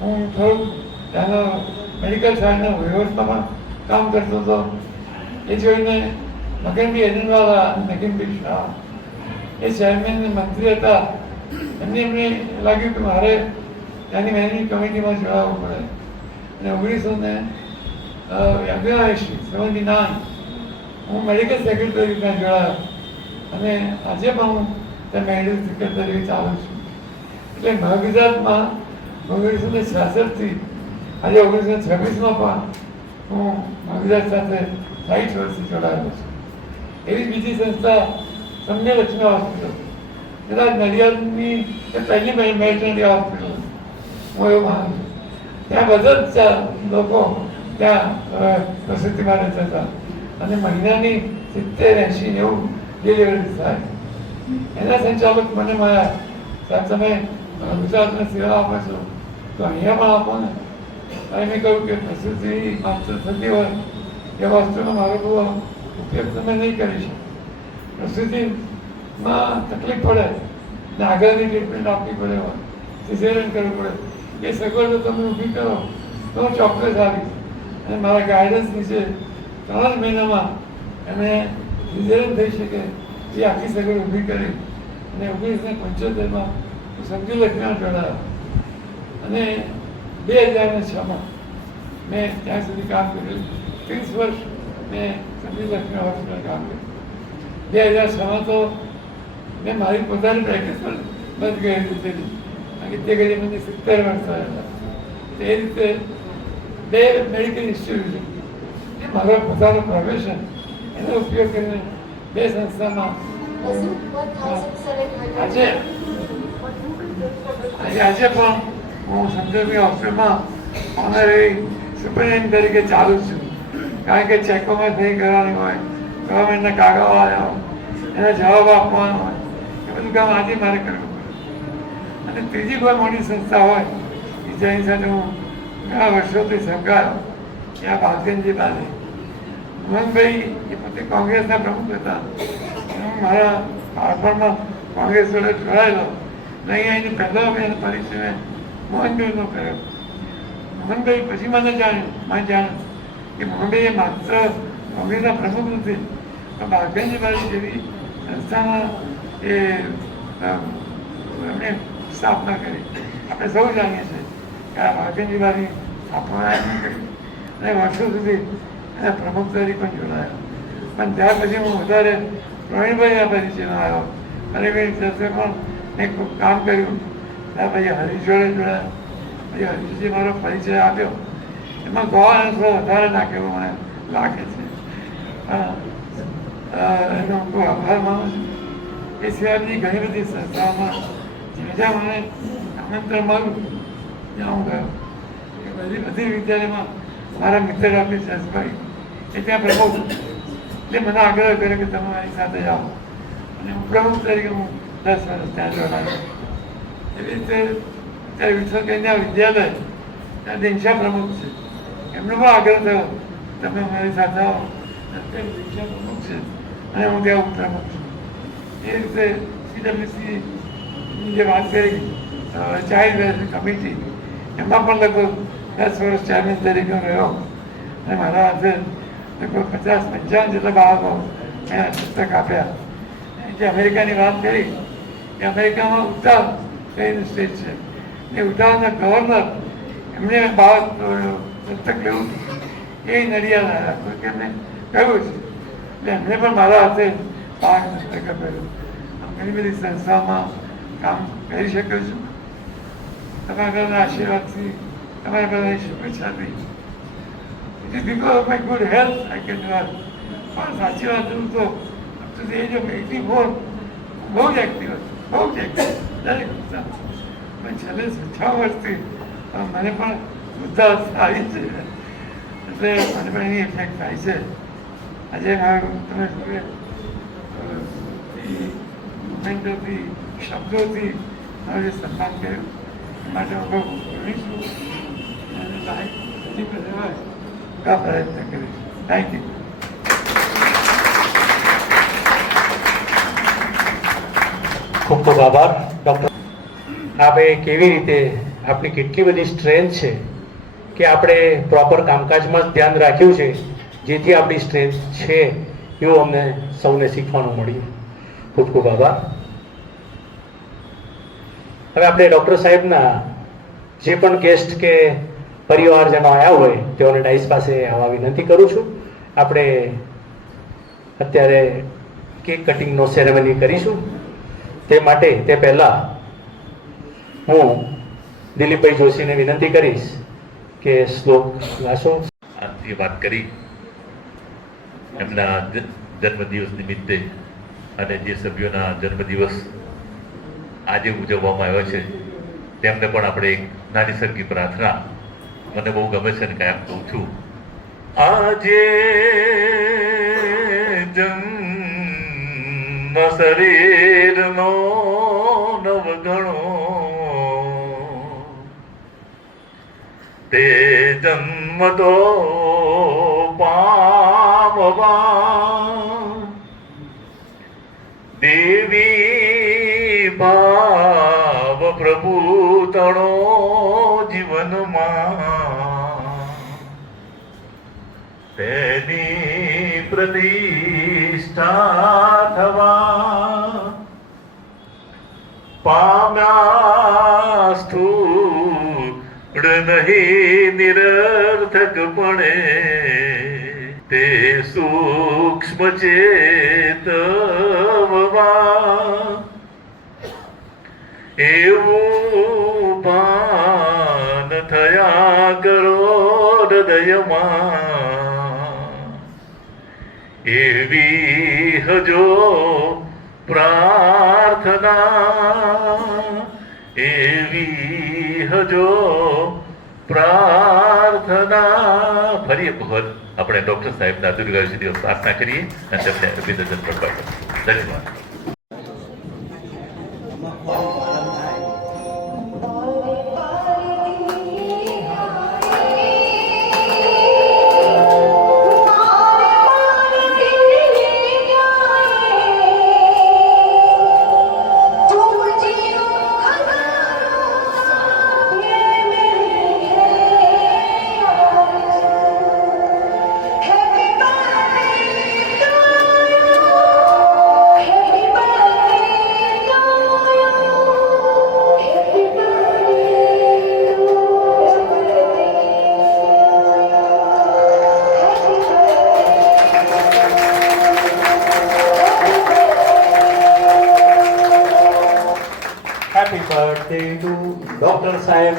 હું થોડુંક ત્યાંનો મેડિકલ સાયન્સના વ્યવસ્થામાં કામ કરતો હતો. એ જોઈને મગનભાઈ એજન્ટવાલા અને નગીનભાઈ શાહ એ ચેરમેન મંત્રી હતા. એમને લાગ્યું કે મારે ત્યાંની મેનેજિંગ કમિટીમાં જોડાવવું પડે. અને 1979 હું મેડિકલ સેક્રેટરી ત્યાં જોડાયો અને આજે પણ હું ત્યાં મેડિકલ સેક્રેટરી ચાલું છું. એટલે મહાગુજરાતમાં 1966થી આજે 1926માં પણ હું મહાગુજરાત સાથે 60 વર્ષથી જોડાયેલો છું. એવી બીજી સંસ્થા સંજય લક્ષ્મી હોસ્પિટલ, કદાચ નડિયાદની પહેલી મેટરનિટી હોસ્પિટલ હું એવું માનું છું. ત્યાં બધા જ લોકો ત્યાં પ્રસૂતિ માટે જતા અને મહિનાની 70, 80, 90 ડિલિવરી થાય. એના સંચાલક મને મળ્યા, સાહેબ તમે ગુજરાતને સેવા આપો છો તો અહીંયા પણ આપો ને. મેં કહ્યું કે પ્રસૂતિ માત્ર થતી હોય એ વસ્તુનો મારો બહુ ઉપયોગ તમે નહીં કરી શકો. પ્રસૂતિમાં તકલીફ પડે ને આગળની ટ્રીટમેન્ટ આપવી પડે હોય, સિઝેરિયન કરવું પડે, એ સગવડો તમે ઊભી કરો તો હું ચોક્કસ આવીશ. અને મારા ગાઈડન્સ નીચે 3 જ મહિનામાં એમણે સિઝેરિયન થઈ શકે એ આખી સગવડ ઊભી કરી. અને 1975માં હું સંજુ લક્ષ્મીમાં જોડાયો અને 2006માં મેં ત્યાં સુધી કામ કર્યું. 30 વર્ષ મેં સંજુ લક્ષ્મી હોસ્પિટલ કામ કર્યું. 2006માં તો મેં મારી પોતાની પ્રેક્ટિસ પણ બંધ કરી દીધેલી, કારણ કે તે ઘડી મને 70 વર્ષ થયેલા. એ રીતે 2 મેડિકલ ઇન્સ્ટિટ્યૂટ એ મારો પોતાનો પ્રોફેશન એનો ઉપયોગ કરીને 2 સંસ્થામાં આજે પણ હું સંજોગી હોસ્પિટલમાં ઓનરરી સુપરિન્ટેન્ડન્ટ તરીકે ચાલુ છું. કારણ કે ચેકોમાં સહી કરવાની હોય, ગવર્મેન્ટના કાગળો આવ્યા હોય, એના જવાબ આપવાનો હોય, એ બધું કામ આજે મારે કરવું પડે. અને ત્રીજી કોઈ મોટી સંસ્થા હોય કે જેની સાથે હું ઘણા વર્ષોથી સંકળાયો, ત્યાં ભાગનજી પાલે મોહનભાઈ એ પોતે કોંગ્રેસના પ્રમુખ હતા. હું મારા બાળપણમાં કોંગ્રેસ જોડે જોડાયેલો અને અહીંયા એની પહેલાં અમે એનો પરિચય મેં મોહનભાઈનો કર્યો. મોહનભાઈ પછી મને જાણ્યું કે મોહનભાઈ એ માત્ર કોંગ્રેસના પ્રમુખ નથી પણ બાળકંજીવાડી જેવી સંસ્થાના એ એમણે સ્થાપના કરી. આપણે સૌ જાણીએ છીએ કે આ બાળકંજીવાડી સ્થાપના એમણે કરી અને વર્ષો સુધી એના પ્રમુખ તરીકે પણ જોડાયા. પણ ત્યાર પછી હું વધારે પ્રવીણભાઈ આ પરિચયનો આવ્યો અને મેં પણ મેં ખૂબ કામ કર્યું. ત્યાર પછી હરીશ જોડે જોડાયા. પછી હરીશજી મારો પરિચય આપ્યો એમાં ગોવાનો થોડો વધારે નાખ્યો મને લાગે છે. એનો ખૂબ આભાર માનું છું. એ સિવાયની ઘણી બધી સંસ્થાઓમાં જ્યાં મને આમંત્રણ મળ્યું ત્યાં હું ગયો. બધી વિદ્યાલયમાં મારા મિત્ર ડૉક્ટર જસભાઈ એ ત્યાં પ્રમુખ એટલે મને આગ્રહ કર્યો કે તમે મારી સાથે જાઓ અને હું પ્રમુખ તરીકે હું 10 વર્ષ ત્યાં જોડાયો. એવી રીતે ત્યારે વિઠ્ઠલ કન્યા વિદ્યાલય ત્યાં દિનશા પ્રમુખ છે એમનો પણ આગ્રહ થયો તમે મારી સાથે આવો. અત્યારે દિનશા પ્રમુખ છે અને હું ત્યાં પ્રમુખ છું. એ રીતે CWCની જે વાત કરી ચાઇલ્ડ વેલફેર કમિટી એમાં પણ લગભગ 10 વર્ષ ચેરમેન તરીકે રહ્યો અને મારા હાથે લગભગ 50-55 જેટલા બાળકો મેં પુસ્તક આપ્યા. જે અમેરિકાની વાત કરી એ અમેરિકામાં ઉત્તાવ કહીને સ્ટેટ છે એ ઉત્તાવના ગવર્નર એમને બાળક પુસ્તક લેવું એ નડિયાદ આવ્યા કે એમને કહ્યું છે એટલે એમને પણ મારા હાથે બાળક પુસ્તક આપેલું. ઘણી બધી સંસ્થાઓમાં કામ કરી શક્યો છું. તમારા ઘરના આશીર્વાદથી તમારા બધાની શુભેચ્છાથી because of my good health I can do it. પણ સાચી વાત કરું તો up to the age of 84 બહુ જ એક્ટિવ હતું દરેક વસ્તુ. પણ છેલ્લે 6 વર્ષથી મને પણ વૃદ્ધાવસ્થા આવી છે એટલે મને પણ એની ઇફેક્ટ થાય છે. આજે મારું તમે મુમેન્ટોથી શબ્દોથી મારું જે સન્માન કર્યું એ માટે હું બહુ ગણી છું અને લાઈફ હજી પણ રહેવાય કા પ્રયત્ન કરીશ. Thank you. ખૂબ ખૂબ આભાર ડૉક્ટર. આપે કેવી રીતે આપણી કેટલી બધી સ્ટ્રેન્થ છે કે આપણે પ્રોપર કામકાજમાં જ ધ્યાન રાખ્યું છે જેથી આપણી સ્ટ્રેન્થ છે એવું અમને સૌને શીખવાનું મળ્યું. ખૂબ ખૂબ આભાર. હવે આપણે ડૉક્ટર સાહેબના જે પણ ગેસ્ટ કે પરિવારજનો આવ્યા હોય તેઓને ડાઈસ પાસે આવવા વિનંતી કરું છું. આપણે અત્યારે કેક કટિંગનો સેરેમની કરીશું તે માટે તે પહેલાં હું દિલીપભાઈ જોશીને વિનંતી કરીશ કે શ્લોક ગાશો. આજથી વાત કરી એમના જન્મદિવસ નિમિત્તે અને જે સભ્યોના જન્મદિવસ આજે ઉજવવામાં આવ્યો છે તેમને પણ આપણે એક નાની સરખી પ્રાર્થના મને બહુ ગમે છે અને કાયમ કહું છું. આજે જન્મ શરીરનો નવગણો તે જન્મ તો પામવા દેવી ભાવ પ્રભુ તણો જીવનમાં તેની પ્રતિષ્ઠા થવા પામ્યા સ્થૂળ નહીં નિરર્થકપણે તે સૂક્ષ્મ ચેતવવા એવું ભાન થયા કરો હૃદયમાં એવી હજો પ્રાર્થના એવી હજો પ્રાર્થના. ફરી એક વખત આપણે ડૉક્ટર સાહેબના દીર્ઘાયુષ્ય દિવસ પ્રાર્થના કરીએ અને તેમને અભિનંદન પણ કરીએ. ધન્યવાદ. હેપી બર્થડે ટુ ડોક્ટર સાહેબ,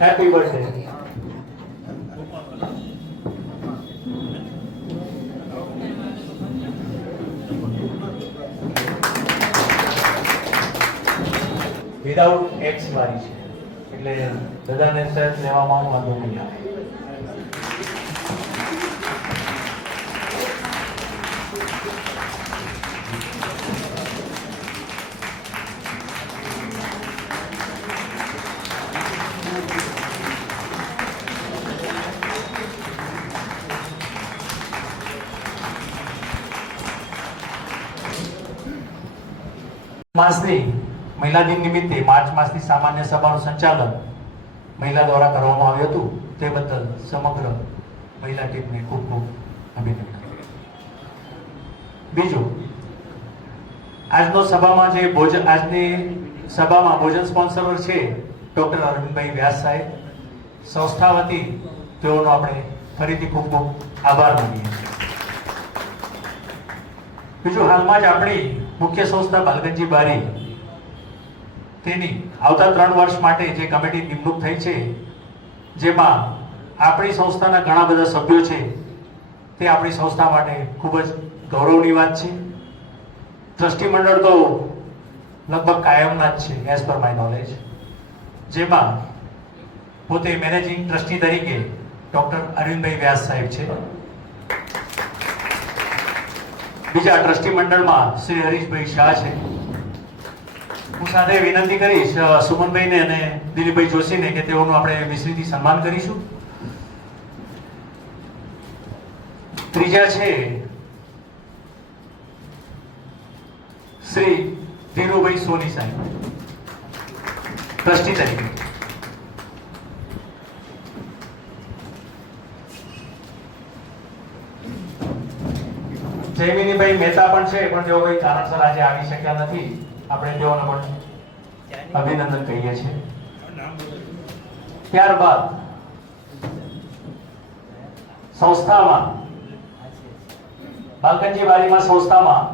હેપી બર્થડે. વિધાઉટ એક્સ વાળી છે એટલે બધાને સેલ્ફ લેવામાં વાંધો નહીં આવે. માસની મહિલા દિન નિમિત્તે માર્ચ માસની સામાન્ય સભાનું સંચાલન મહિલા દ્વારા કરવામાં આવ્યું હતું. તે બદલ સમગ્ર મહિલા ટીમને ખૂબ ખૂબ અભિનંદન. બીજું, આજની સભામાં ભોજન સ્પોન્સર છે ડોક્ટર અરવિંદભાઈ વ્યાસ સાહેબ. સંસ્થા વતી તેઓનો આપણે ફરીથી ખૂબ ખૂબ આભાર માનીએ છીએ. બીજું, હાલમાં જ આપણી મુખ્ય સંસ્થા બાલગંજી બારી તેની આવતા 3 વર્ષ માટે જે કમિટી નિમણૂક થઈ છે, જેમાં આપણી સંસ્થાના ઘણા બધા સભ્યો છે, તે આપણી સંસ્થા માટે ખૂબ જ ગૌરવની વાત છે. ટ્રસ્ટી મંડળ તો લગભગ કાયમના જ છે એઝ પર માય નોલેજ, જેમાં પોતે મેનેજિંગ ટ્રસ્ટી તરીકે ડોક્ટર અરવિંદભાઈ વ્યાસ સાહેબ છે. બીજા ટ્રસ્ટી મંડળમાં શ્રી હરીશભાઈ શાહ છે. હું સાથે વિનંતી કરીશ સુમનભાઈને અને દિલીપભાઈ જોશીને કે તેઓનું આપણે મિશ્રીથી સન્માન કરીશું. ત્રીજા છે શ્રી ધીરુભાઈ સોની સાહેબ, ટ્રસ્ટી તરીકે. જયમિનીભાઈ મહેતા પણ છે, પણ તેઓ કોઈ કારણસર આજે આવી શક્યા નથી. આપણે તેઓને પણ અભિનંદન કહીએ છીએ. ત્યારબાદ સંસ્થામાં બાલગંજી બારીમાં સંસ્થામાં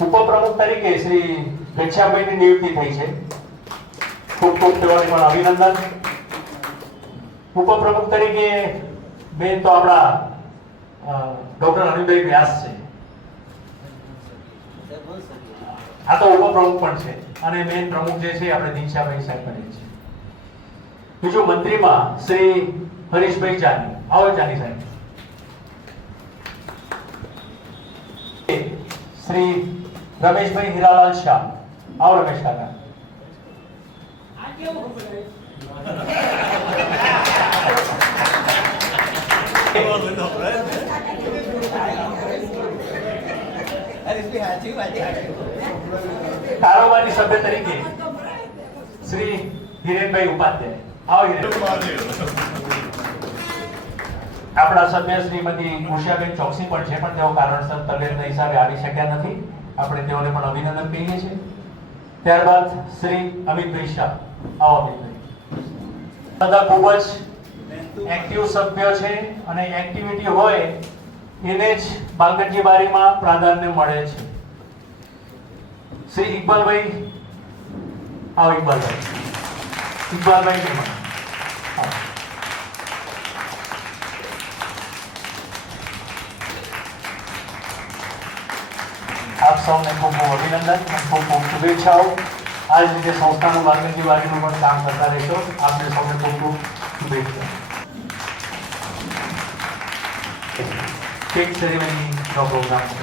ઉપપ્રમુખ તરીકે શ્રી ઘનશ્યામભાઈની નિયુક્તિ થઈ છે. ખૂબ ખૂબ તેઓને પણ અભિનંદન. ઉપપ્રમુખ તરીકે મેન તો આપણા ડોક્ટર અરવિંદભાઈ વ્યાસ છે. આ તો ઉપપ્રમુખ પણ છે અને મેન પ્રમુખ જે છે આપણે દિનશાભાઈ સાહેબ કરીએ છીએ. બીજું, મંત્રીમાં શ્રી હરીશભાઈ જાની. આવો જાની સાહેબ. શ્રી રમેશભાઈ હીરાલાલ શાહ. આવો રમેશ કાકા. કારોબારી સભ્ય તરીકે શ્રી હિરેનભાઈ ઉપાધ્યાય. આવો હિરેનભાઈ. આપણા સભ્ય શ્રીમતી ઉષાબેન ચોકસી પણ છે, પણ તેઓ કારણસર તબિયતના હિસાબે આવી શક્યા નથી. આપણે તેઓને પણ અભિનંદન કહીએ છીએ. ત્યારબાદ શ્રી અમિતભાઈ શાહ. આવો અમિતભાઈ. બધા ખૂબ જ એક્ટિવ સભ્યો છે અને એક્ટિવિટી હોય એને જ બાલગંજી બારીમાં પ્રાધાન્ય મળે છે. શ્રી ઇકબાલભાઈ. આવો ઇકબાલભાઈ. ઇકબાલભાઈ મહેમાન. આપ સૌને ખૂબ ખૂબ અભિનંદન અને ખૂબ ખૂબ શુભેચ્છાઓ. આ જ રીતે સંસ્થાનું બાલગંજી બારીનું પણ કામ કરતા રહેશો. આપને સૌને ખૂબ ખૂબ શુભેચ્છા. કેક સેરેમનીનો પ્રોગ્રામ છે.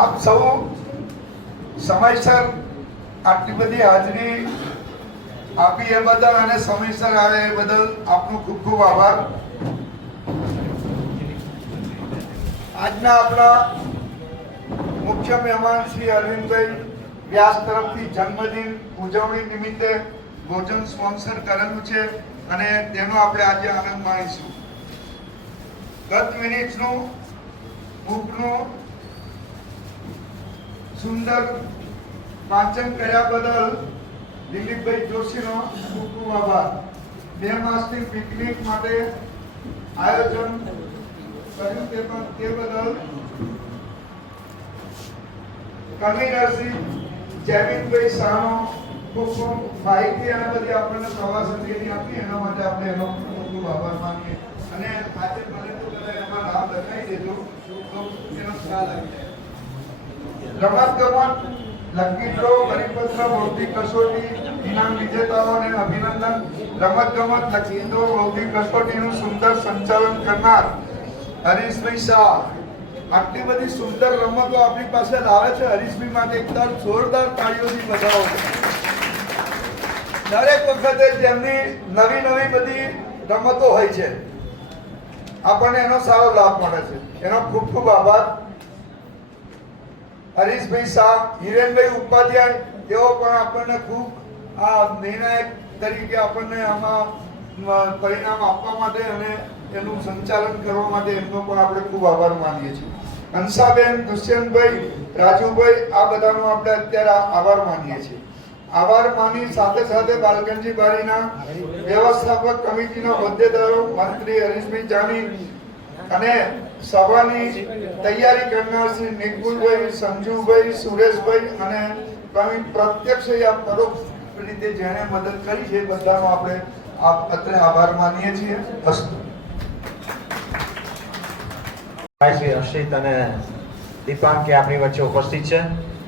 આપ સૌ સમયસર આટલી બધી હાજરી આપી એ બદલ અને સમયસર આવે એ બદલ આપનો ખૂબ ખૂબ આભાર. આજના આપણા મુખ્ય મહેમાન શ્રી અરવિંદભાઈ વ્યાસ તરફથી જન્મદિન ઉજવણી નિમિત્તે ભોજન સ્પોન્સર કરેલું છે અને તેનો આપણે આજે આનંદ માણીશું. ગત મિનિટનું બુકનું સુંદર વાંચન કર્યા બદલ દિલીપભાઈ જોશીનો ખૂબ ખૂબ આભાર. 2 માસની પિકનિક માટે આયોજન કર્યું તે બદલ કન્વીનર શ્રી જયમીનભાઈ શાહનો ખૂબ ખૂબ માહિતી અને બધી આપણને પ્રવાસ અંગેની આપી એના માટે આપણે એનો ખૂબ ખૂબ આભાર માનીએ અને આજે મને તો બધા એમાં નામ લખાઈ દેજો તો એનો ખ્યાલ આવી જાય. રમત લકી ડ્રો પરિપત્ર બૌદ્ધિક કસોટી ઇનામ વિજેતાઓને અભિનંદન. રમત લકી ડ્રો બૌદ્ધિક કસોટીનું સુંદર સંચાલન કરનાર હરીશભાઈ શાહ. આટલી બધી સુંદર રમતો આપણી પાસે લાવે છે હરીશભાઈ માટે એકદમ જોરદાર તાળીઓથી બધાઓ. દરેક વખતે જેમની નવી નવી બધી રમતો હોય છે આપણને એનો સારો લાભ મળે છે. એનો ખૂબ ખૂબ આભાર. હરીશભાઈ શાહ, હિરેનભાઈ ઉપાધ્યાય, તેઓ પણ આપણને ખૂબ આ નિર્ણાયક તરીકે આપણને આમાં પરિણામ આપવા માટે અને એનું સંચાલન કરવા માટે એમનો પણ આપણે ખૂબ આભાર માનીએ છીએ. હંસાબેન, દુષ્યંતભાઈ, રાજુભાઈ, આ બધાનો આપણે અત્યારે આભાર માનીએ છીએ. આભાર માની સાથે સાથે બાલકનજી બારીના વ્યવસ્થાપક કમિટીના હોદ્દેદારો મંત્રી હરીશભાઈ જાની અને સભાની તૈયારી કરનાર શ્રી નિકુલભાઈ, સંજુભાઈ, સુરેશભાઈ અને પ્રત્યક્ષ યા પરોક્ષ રીતે જેણે મદદ કરી છે બધાનો આપણે અત્રે આભાર માનીએ છીએ. અસ્તુ. શ્રી હર્ષિત અને દીપાંકે આપણી વચ્ચે ઉપસ્થિત છે.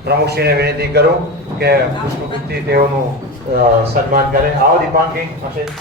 પ્રમુખશ્રીને વિનંતી કરું કે પુષ્પગુચ્છથી તેઓનું સન્માન કરે. આવો દીપાંકી, હર્ષિત.